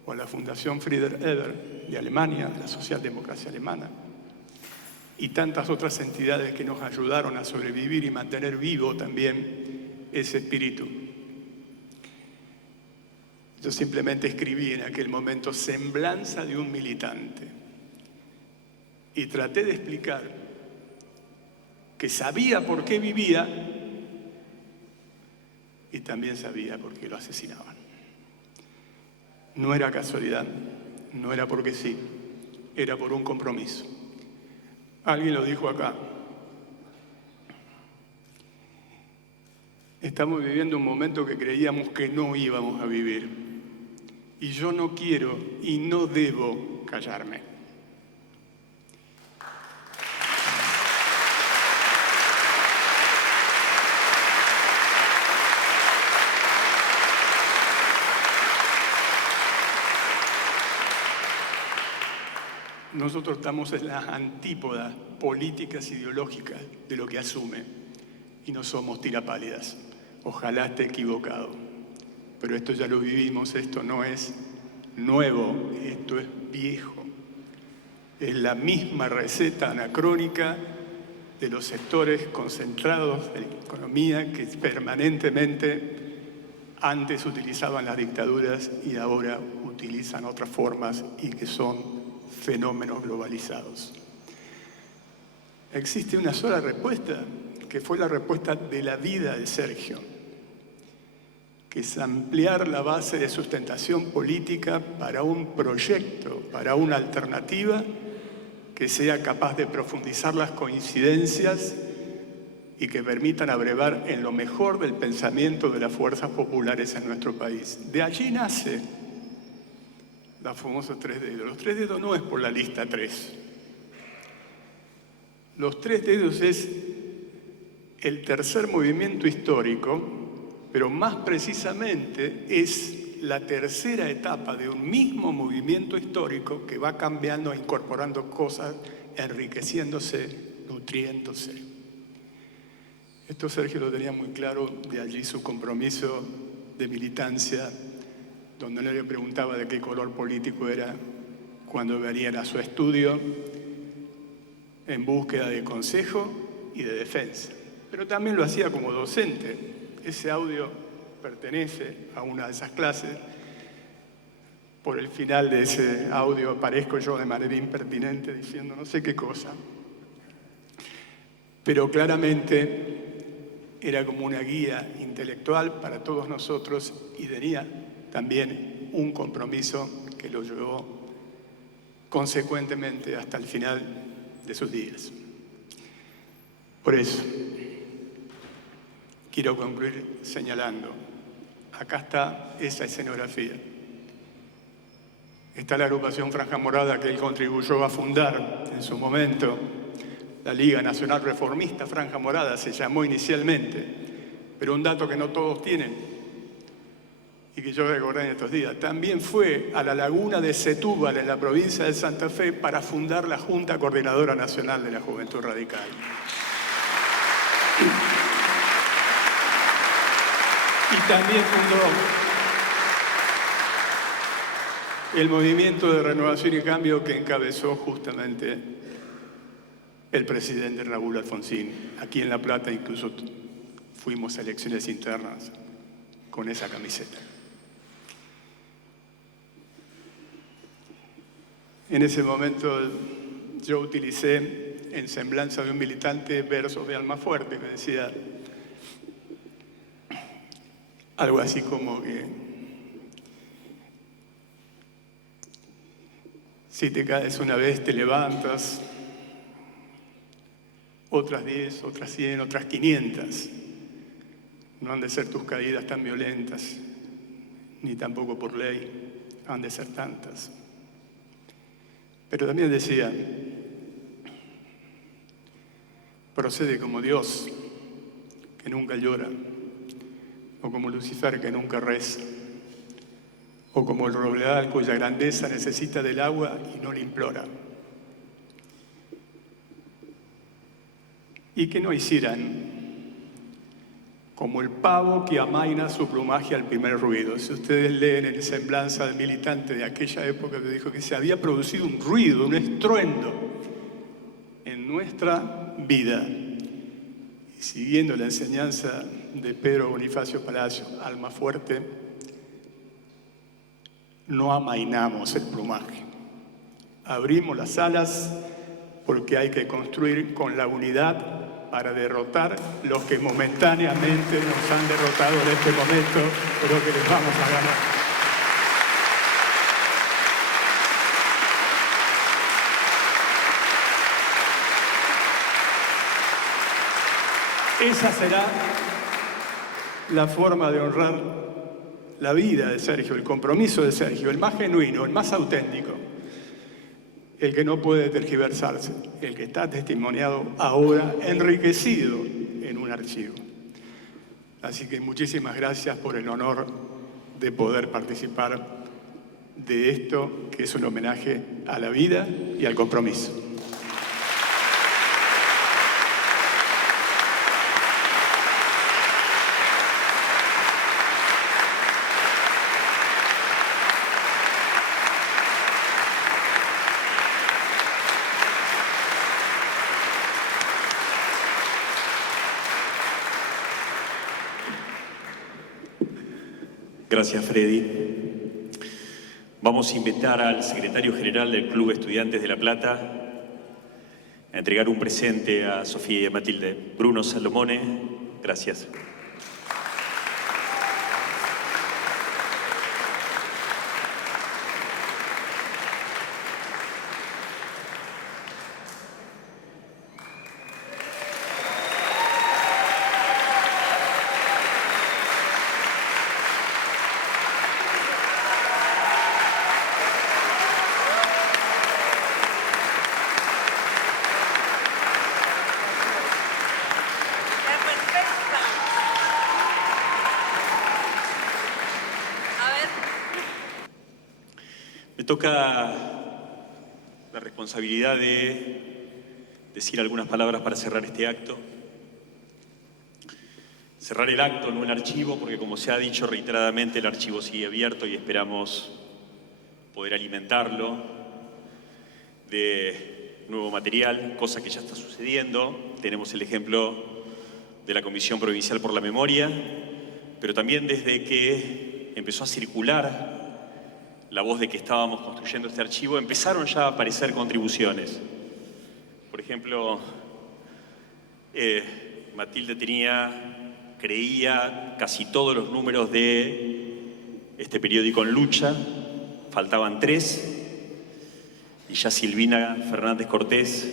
o a la Fundación Friedrich Ebert de Alemania, de la socialdemocracia alemana, y tantas otras entidades que nos ayudaron a sobrevivir y mantener vivo también ese espíritu. Yo simplemente escribí en aquel momento Semblanza de un militante y traté de explicar que sabía por qué vivía y también sabía por qué lo asesinaban. No era casualidad, no era porque sí, era por un compromiso. Alguien lo dijo acá. Estamos viviendo un momento que creíamos que no íbamos a vivir. Y yo no quiero y no debo callarme. Nosotros estamos en las antípodas políticas ideológicas de lo que asume y no somos tirapálidas. Ojalá esté equivocado, pero esto ya lo vivimos, esto no es nuevo, esto es viejo. Es la misma receta anacrónica de los sectores concentrados de la economía que permanentemente antes utilizaban las dictaduras y ahora utilizan otras formas y que son fenómenos globalizados. Existe una sola respuesta, que fue la respuesta de la vida de Sergio, que es ampliar la base de sustentación política para un proyecto, para una alternativa que sea capaz de profundizar las coincidencias y que permitan abrevar en lo mejor del pensamiento de las fuerzas populares en nuestro país. De allí nace los famosos 3 dedos. Los 3 dedos no es por la lista 3. Los 3 dedos es el tercer movimiento histórico, pero más precisamente es la tercera etapa de un mismo movimiento histórico que va cambiando e incorporando cosas, enriqueciéndose, nutriéndose. Esto Sergio lo tenía muy claro, de allí su compromiso de militancia, donde le preguntaba de qué color político era cuando venían a su estudio en búsqueda de consejo y de defensa. Pero también lo hacía como docente. Ese audio pertenece a una de esas clases. Por el final de ese audio aparezco yo de manera impertinente diciendo no sé qué cosa. Pero claramente era como una guía intelectual para todos nosotros y tenía también un compromiso que lo llevó consecuentemente hasta el final de sus días. Por eso, quiero concluir señalando, acá está esa escenografía. Está la agrupación Franja Morada que él contribuyó a fundar en su momento. La Liga Nacional Reformista Franja Morada se llamó inicialmente, pero un dato que no todos tienen y que yo recordé en estos días, también fue a la laguna de Setúbal, en la provincia de Santa Fe, para fundar la Junta Coordinadora Nacional de la Juventud Radical. Y también fundó el movimiento de renovación y cambio que encabezó justamente el presidente Raúl Alfonsín. Aquí en La Plata incluso fuimos a elecciones internas con esa camiseta. En ese momento yo utilicé en Semblanza de un militante versos de Almafuerte que decía algo así como que si te caes una vez te levantas, otras 10, otras 100, otras 500. no han de ser tus caídas tan violentas, ni tampoco por ley han de ser tantas. Pero también decía, procede como Dios, que nunca llora, o como Lucifer, que nunca reza, o como el robledal cuya grandeza necesita del agua y no la implora. Y que no hicieran como el pavo que amaina su plumaje al primer ruido. Si ustedes leen en Semblanza del Militante de aquella época, que dijo que se había producido un ruido, un estruendo en nuestra vida. Y siguiendo la enseñanza de Pedro Bonifacio Palacio, alma fuerte, no amainamos el plumaje. Abrimos las alas porque hay que construir con la unidad para derrotar los que momentáneamente nos han derrotado en este momento, pero que les vamos a ganar. Esa será la forma de honrar la vida de Sergio, el compromiso de Sergio, el más genuino, el más auténtico, el que no puede tergiversarse, el que está testimoniado ahora, enriquecido en un archivo. Así que muchísimas gracias por el honor de poder participar de esto, que es un homenaje a la vida y al compromiso. Gracias, Freddy. Vamos a invitar al secretario general del Club Estudiantes de La Plata a entregar un presente a Sofía y a Matilde. Bruno Salomone, gracias. Me toca la responsabilidad de decir algunas palabras para cerrar este acto. Cerrar el acto, no el archivo, porque como se ha dicho reiteradamente, el archivo sigue abierto y esperamos poder alimentarlo de nuevo material, cosa que ya está sucediendo. Tenemos el ejemplo de la Comisión Provincial por la Memoria, pero también desde que empezó a circular la voz de que estábamos construyendo este archivo, empezaron ya a aparecer contribuciones. Por ejemplo, Matilde creía casi todos los números de este periódico en lucha, faltaban 3, y ya Silvina Fernández Cortés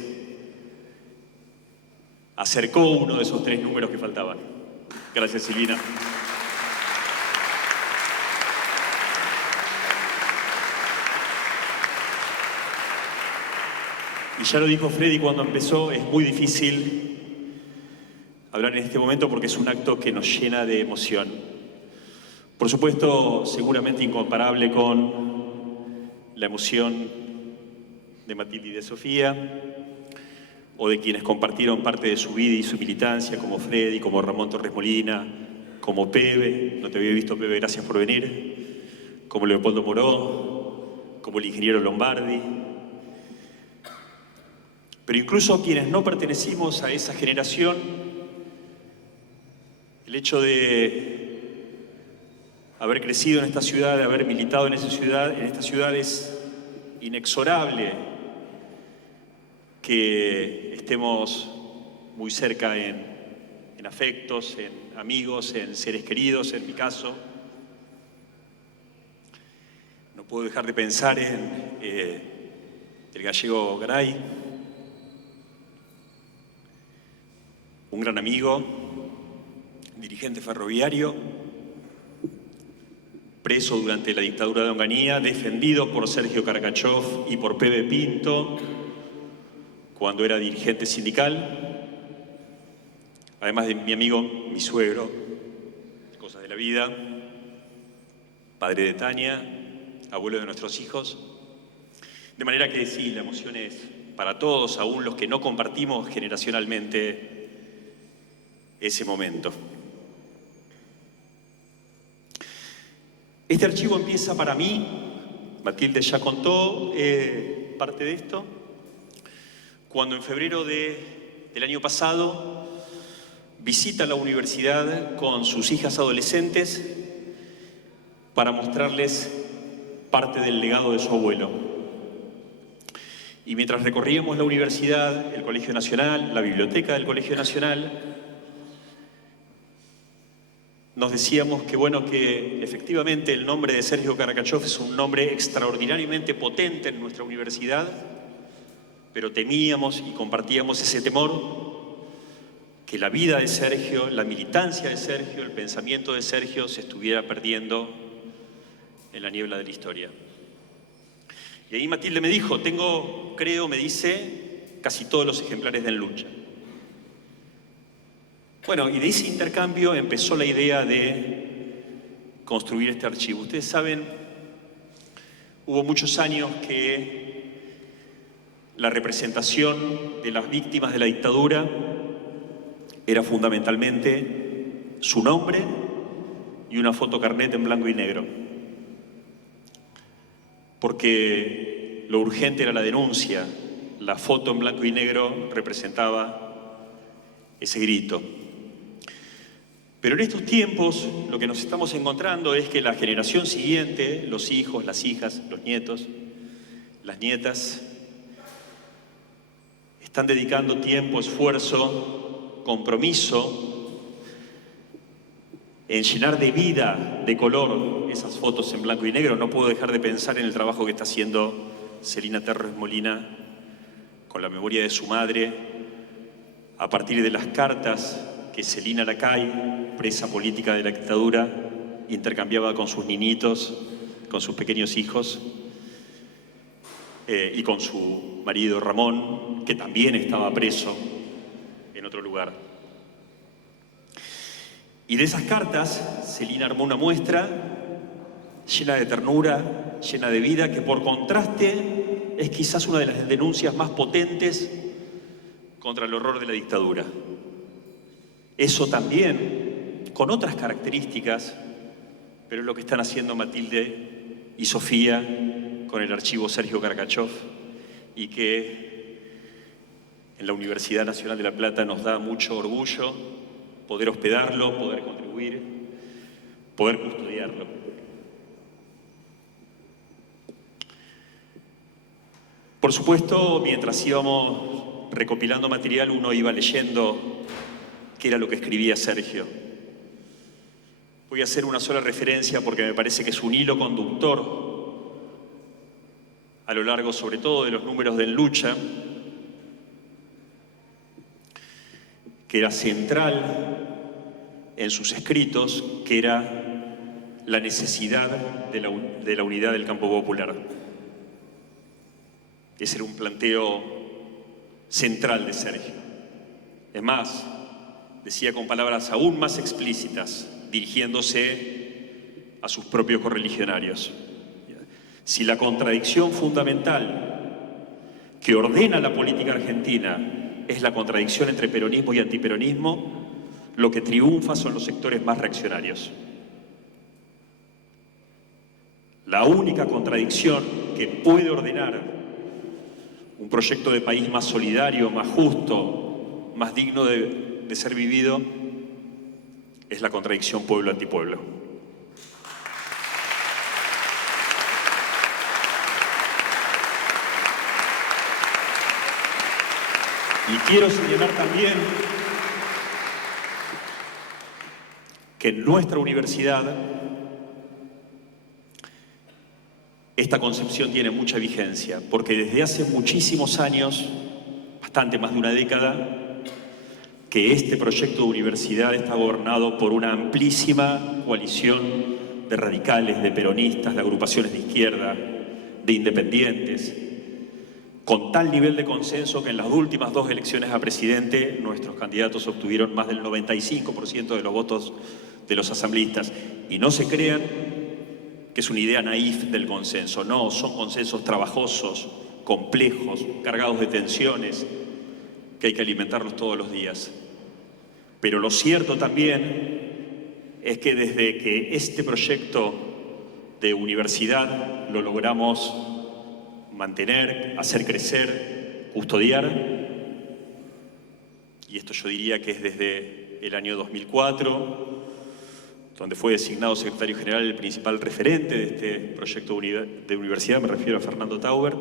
acercó uno de esos 3 números que faltaban. Gracias, Silvina. Y ya lo dijo Freddy cuando empezó, es muy difícil hablar en este momento porque es un acto que nos llena de emoción. Por supuesto, seguramente incomparable con la emoción de Matilde y de Sofía, o de quienes compartieron parte de su vida y su militancia, como Freddy, como Ramón Torres Molina, como Pebe, no te había visto, Pebe, gracias por venir, como Leopoldo Moró, como el ingeniero Lombardi. Pero incluso quienes no pertenecimos a esa generación, el hecho de haber crecido en esta ciudad, de haber militado en esta ciudad es inexorable que estemos muy cerca en afectos, en amigos, en seres queridos, en mi caso. No puedo dejar de pensar en el gallego Garay, un gran amigo, dirigente ferroviario, preso durante la dictadura de Onganía, defendido por Sergio Karakachev y por Pepe Pinto cuando era dirigente sindical, además de mi amigo, mi suegro, cosas de la vida, padre de Tania, abuelo de nuestros hijos. De manera que sí, la emoción es para todos, aún los que no compartimos generacionalmente ese momento. Este archivo empieza para mí, Matilde ya contó parte de esto, cuando en febrero del año pasado visita la universidad con sus hijas adolescentes para mostrarles parte del legado de su abuelo. Y mientras recorríamos la universidad, el Colegio Nacional, la biblioteca del Colegio Nacional, nos decíamos que, bueno, que efectivamente el nombre de Sergio Karakachev es un nombre extraordinariamente potente en nuestra universidad, pero temíamos y compartíamos ese temor que la vida de Sergio, la militancia de Sergio, el pensamiento de Sergio se estuviera perdiendo en la niebla de la historia. Y ahí Matilde me dijo, tengo, creo, me dice, casi todos los ejemplares de En Lucha. Bueno, y de ese intercambio empezó la idea de construir este archivo. Ustedes saben, hubo muchos años que la representación de las víctimas de la dictadura era fundamentalmente su nombre y una foto carnet en blanco y negro. Porque lo urgente era la denuncia, la foto en blanco y negro representaba ese grito. Pero en estos tiempos lo que nos estamos encontrando es que la generación siguiente, los hijos, las hijas, los nietos, las nietas, están dedicando tiempo, esfuerzo, compromiso en llenar de vida, de color, esas fotos en blanco y negro. No puedo dejar de pensar en el trabajo que está haciendo Celina Terres Molina con la memoria de su madre, a partir de las cartas que Celina Lacay, presa política de la dictadura, intercambiaba con sus niñitos, con sus pequeños hijos, y con su marido Ramón, que también estaba preso en otro lugar. Y de esas cartas, Celina armó una muestra llena de ternura, llena de vida, que por contraste es quizás una de las denuncias más potentes contra el horror de la dictadura. Eso también, con otras características, pero es lo que están haciendo Matilde y Sofía con el archivo Sergio Karakachev, y que en la Universidad Nacional de La Plata nos da mucho orgullo poder hospedarlo, poder contribuir, poder custodiarlo. Por supuesto, mientras íbamos recopilando material, uno iba leyendo qué era lo que escribía Sergio. Voy a hacer una sola referencia porque me parece que es un hilo conductor a lo largo, sobre todo, de los números de En Lucha, que era central en sus escritos, que era la necesidad de la unidad del campo popular. Ese era un planteo central de Sergio. Es más, decía con palabras aún más explícitas, dirigiéndose a sus propios correligionarios: si la contradicción fundamental que ordena la política argentina es la contradicción entre peronismo y antiperonismo, lo que triunfa son los sectores más reaccionarios. La única contradicción que puede ordenar un proyecto de país más solidario, más justo, más digno de ser vivido, es la contradicción pueblo-antipueblo. Y quiero señalar también que en nuestra universidad esta concepción tiene mucha vigencia, porque desde hace muchísimos años, bastante más de una década, que este proyecto de universidad está gobernado por una amplísima coalición de radicales, de peronistas, de agrupaciones de izquierda, de independientes, con tal nivel de consenso que en las últimas 2 elecciones a presidente nuestros candidatos obtuvieron más del 95% de los votos de los asambleístas. Y no se crean que es una idea naif del consenso. No, son consensos trabajosos, complejos, cargados de tensiones, que hay que alimentarlos todos los días. Pero lo cierto también es que desde que este proyecto de universidad lo logramos mantener, hacer crecer, custodiar, y esto yo diría que es desde el año 2004, donde fue designado secretario general el principal referente de este proyecto de universidad, me refiero a Fernando Tauber.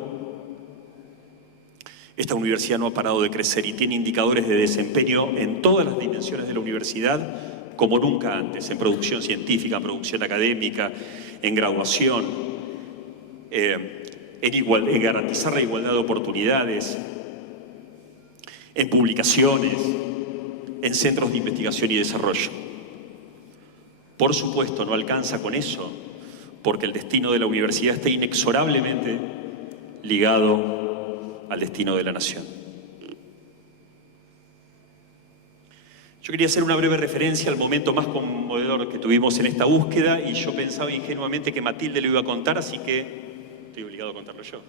Esta universidad no ha parado de crecer y tiene indicadores de desempeño en todas las dimensiones de la universidad como nunca antes, en producción científica, en producción académica, en graduación, en garantizar la igualdad de oportunidades, en publicaciones, en centros de investigación y desarrollo. Por supuesto, no alcanza con eso, porque el destino de la universidad está inexorablemente ligado al destino de la nación. Yo quería hacer una breve referencia al momento más conmovedor que tuvimos en esta búsqueda, y yo pensaba ingenuamente que Matilde lo iba a contar, así que estoy obligado a contarlo yo.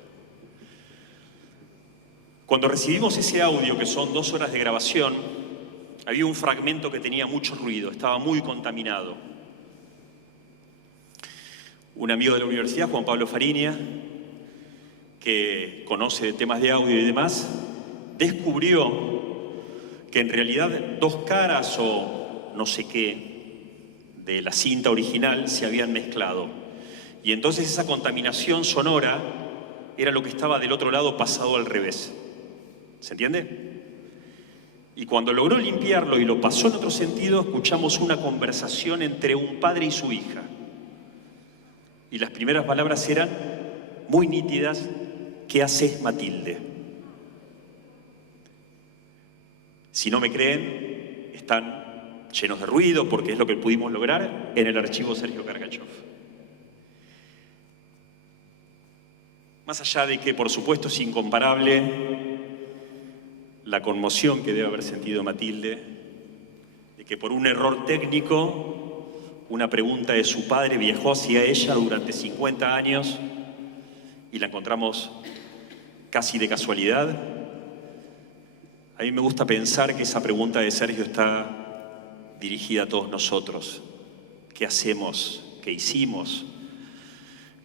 Cuando recibimos ese audio, que son 2 horas de grabación, había un fragmento que tenía mucho ruido, estaba muy contaminado. Un amigo de la universidad, Juan Pablo Fariña, que conoce temas de audio y demás, descubrió que en realidad 2 caras o no sé qué de la cinta original se habían mezclado. Y entonces esa contaminación sonora era lo que estaba del otro lado pasado al revés. ¿Se entiende? Y cuando logró limpiarlo y lo pasó en otro sentido, escuchamos una conversación entre un padre y su hija. Y las primeras palabras eran muy nítidas: ¿qué haces, Matilde? Si no me creen, están llenos de ruido, porque es lo que pudimos lograr en el archivo Sergio Kargachov. Más allá de que, por supuesto, es incomparable la conmoción que debe haber sentido Matilde, de que por un error técnico una pregunta de su padre viajó hacia ella durante 50 años y la encontramos casi de casualidad. A mí me gusta pensar que esa pregunta de Sergio está dirigida a todos nosotros. ¿Qué hacemos? ¿Qué hicimos?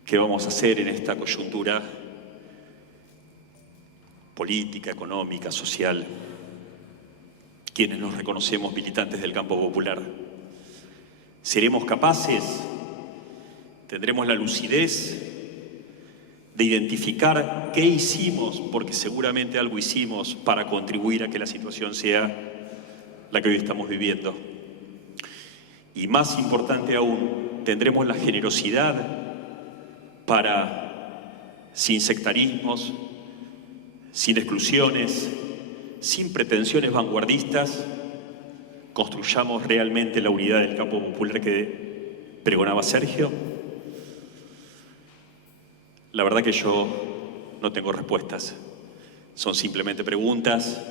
¿Qué vamos a hacer en esta coyuntura política, económica, social? Quienes nos reconocemos militantes del campo popular. ¿Seremos capaces? ¿Tendremos la lucidez de identificar qué hicimos, porque seguramente algo hicimos, para contribuir a que la situación sea la que hoy estamos viviendo? Y más importante aún, ¿tendremos la generosidad para, sin sectarismos, sin exclusiones, sin pretensiones vanguardistas, construyamos realmente la unidad del campo popular que pregonaba Sergio? La verdad que yo no tengo respuestas. Son simplemente preguntas.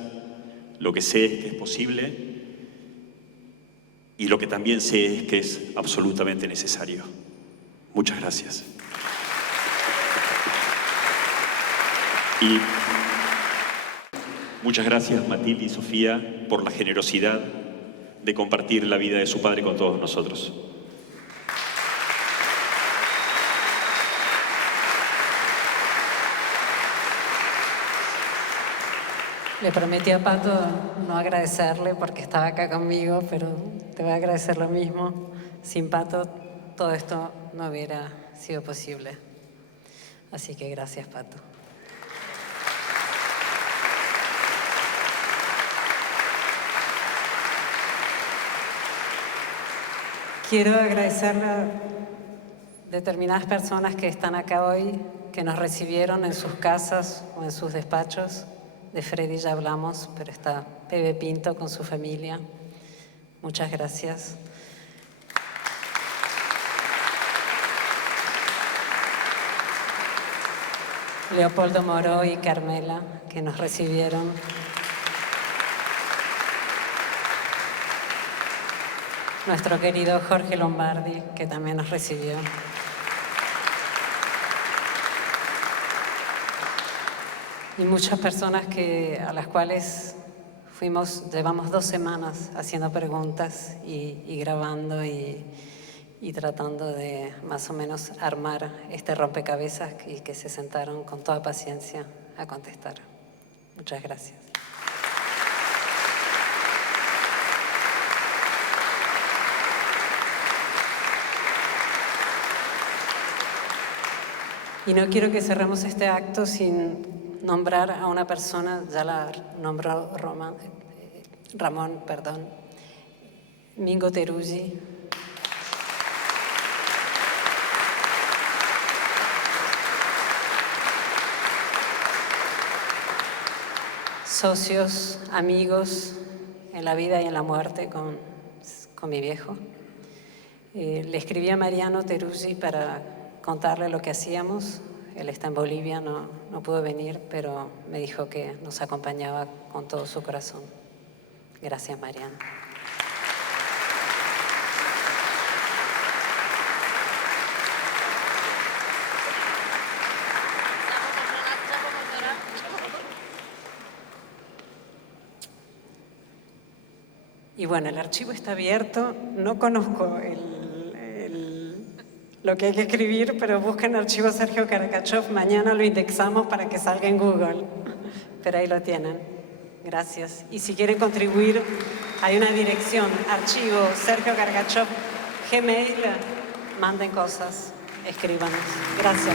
Lo que sé es que es posible y lo que también sé es que es absolutamente necesario. Muchas gracias. Y muchas gracias, Matilde y Sofía, por la generosidad de compartir la vida de su padre con todos nosotros. Le prometí a Pato no agradecerle porque estaba acá conmigo, pero te voy a agradecer lo mismo. Sin Pato todo esto no hubiera sido posible. Así que gracias, Pato. Quiero agradecerle a determinadas personas que están acá hoy, que nos recibieron en sus casas o en sus despachos, De Freddy ya hablamos, pero está Pepe Pinto con su familia. Muchas gracias. Leopoldo Moró y Carmela, que nos recibieron. Nuestro querido Jorge Lombardi, que también nos recibió. Y muchas personas a las cuales llevamos 2 semanas haciendo preguntas y grabando y tratando de más o menos armar este rompecabezas y que se sentaron con toda paciencia a contestar. Muchas gracias. Y no quiero que cerremos este acto sin nombrar a una persona, ya la nombró Ramón, Mingo Teruggi. Socios, amigos en la vida y en la muerte con mi viejo. Le escribí a Mariano Teruggi para contarle lo que hacíamos. Él está en Bolivia, no pudo venir, pero me dijo que nos acompañaba con todo su corazón. Gracias, Mariano. Y bueno, el archivo está abierto. No conozco lo que hay que escribir, pero busquen archivo Sergio Karakachev. Mañana lo indexamos para que salga en Google. Pero ahí lo tienen. Gracias. Y si quieren contribuir, hay una dirección, archivo Sergio Karakachev, Gmail. Manden cosas, escríbanos. Gracias.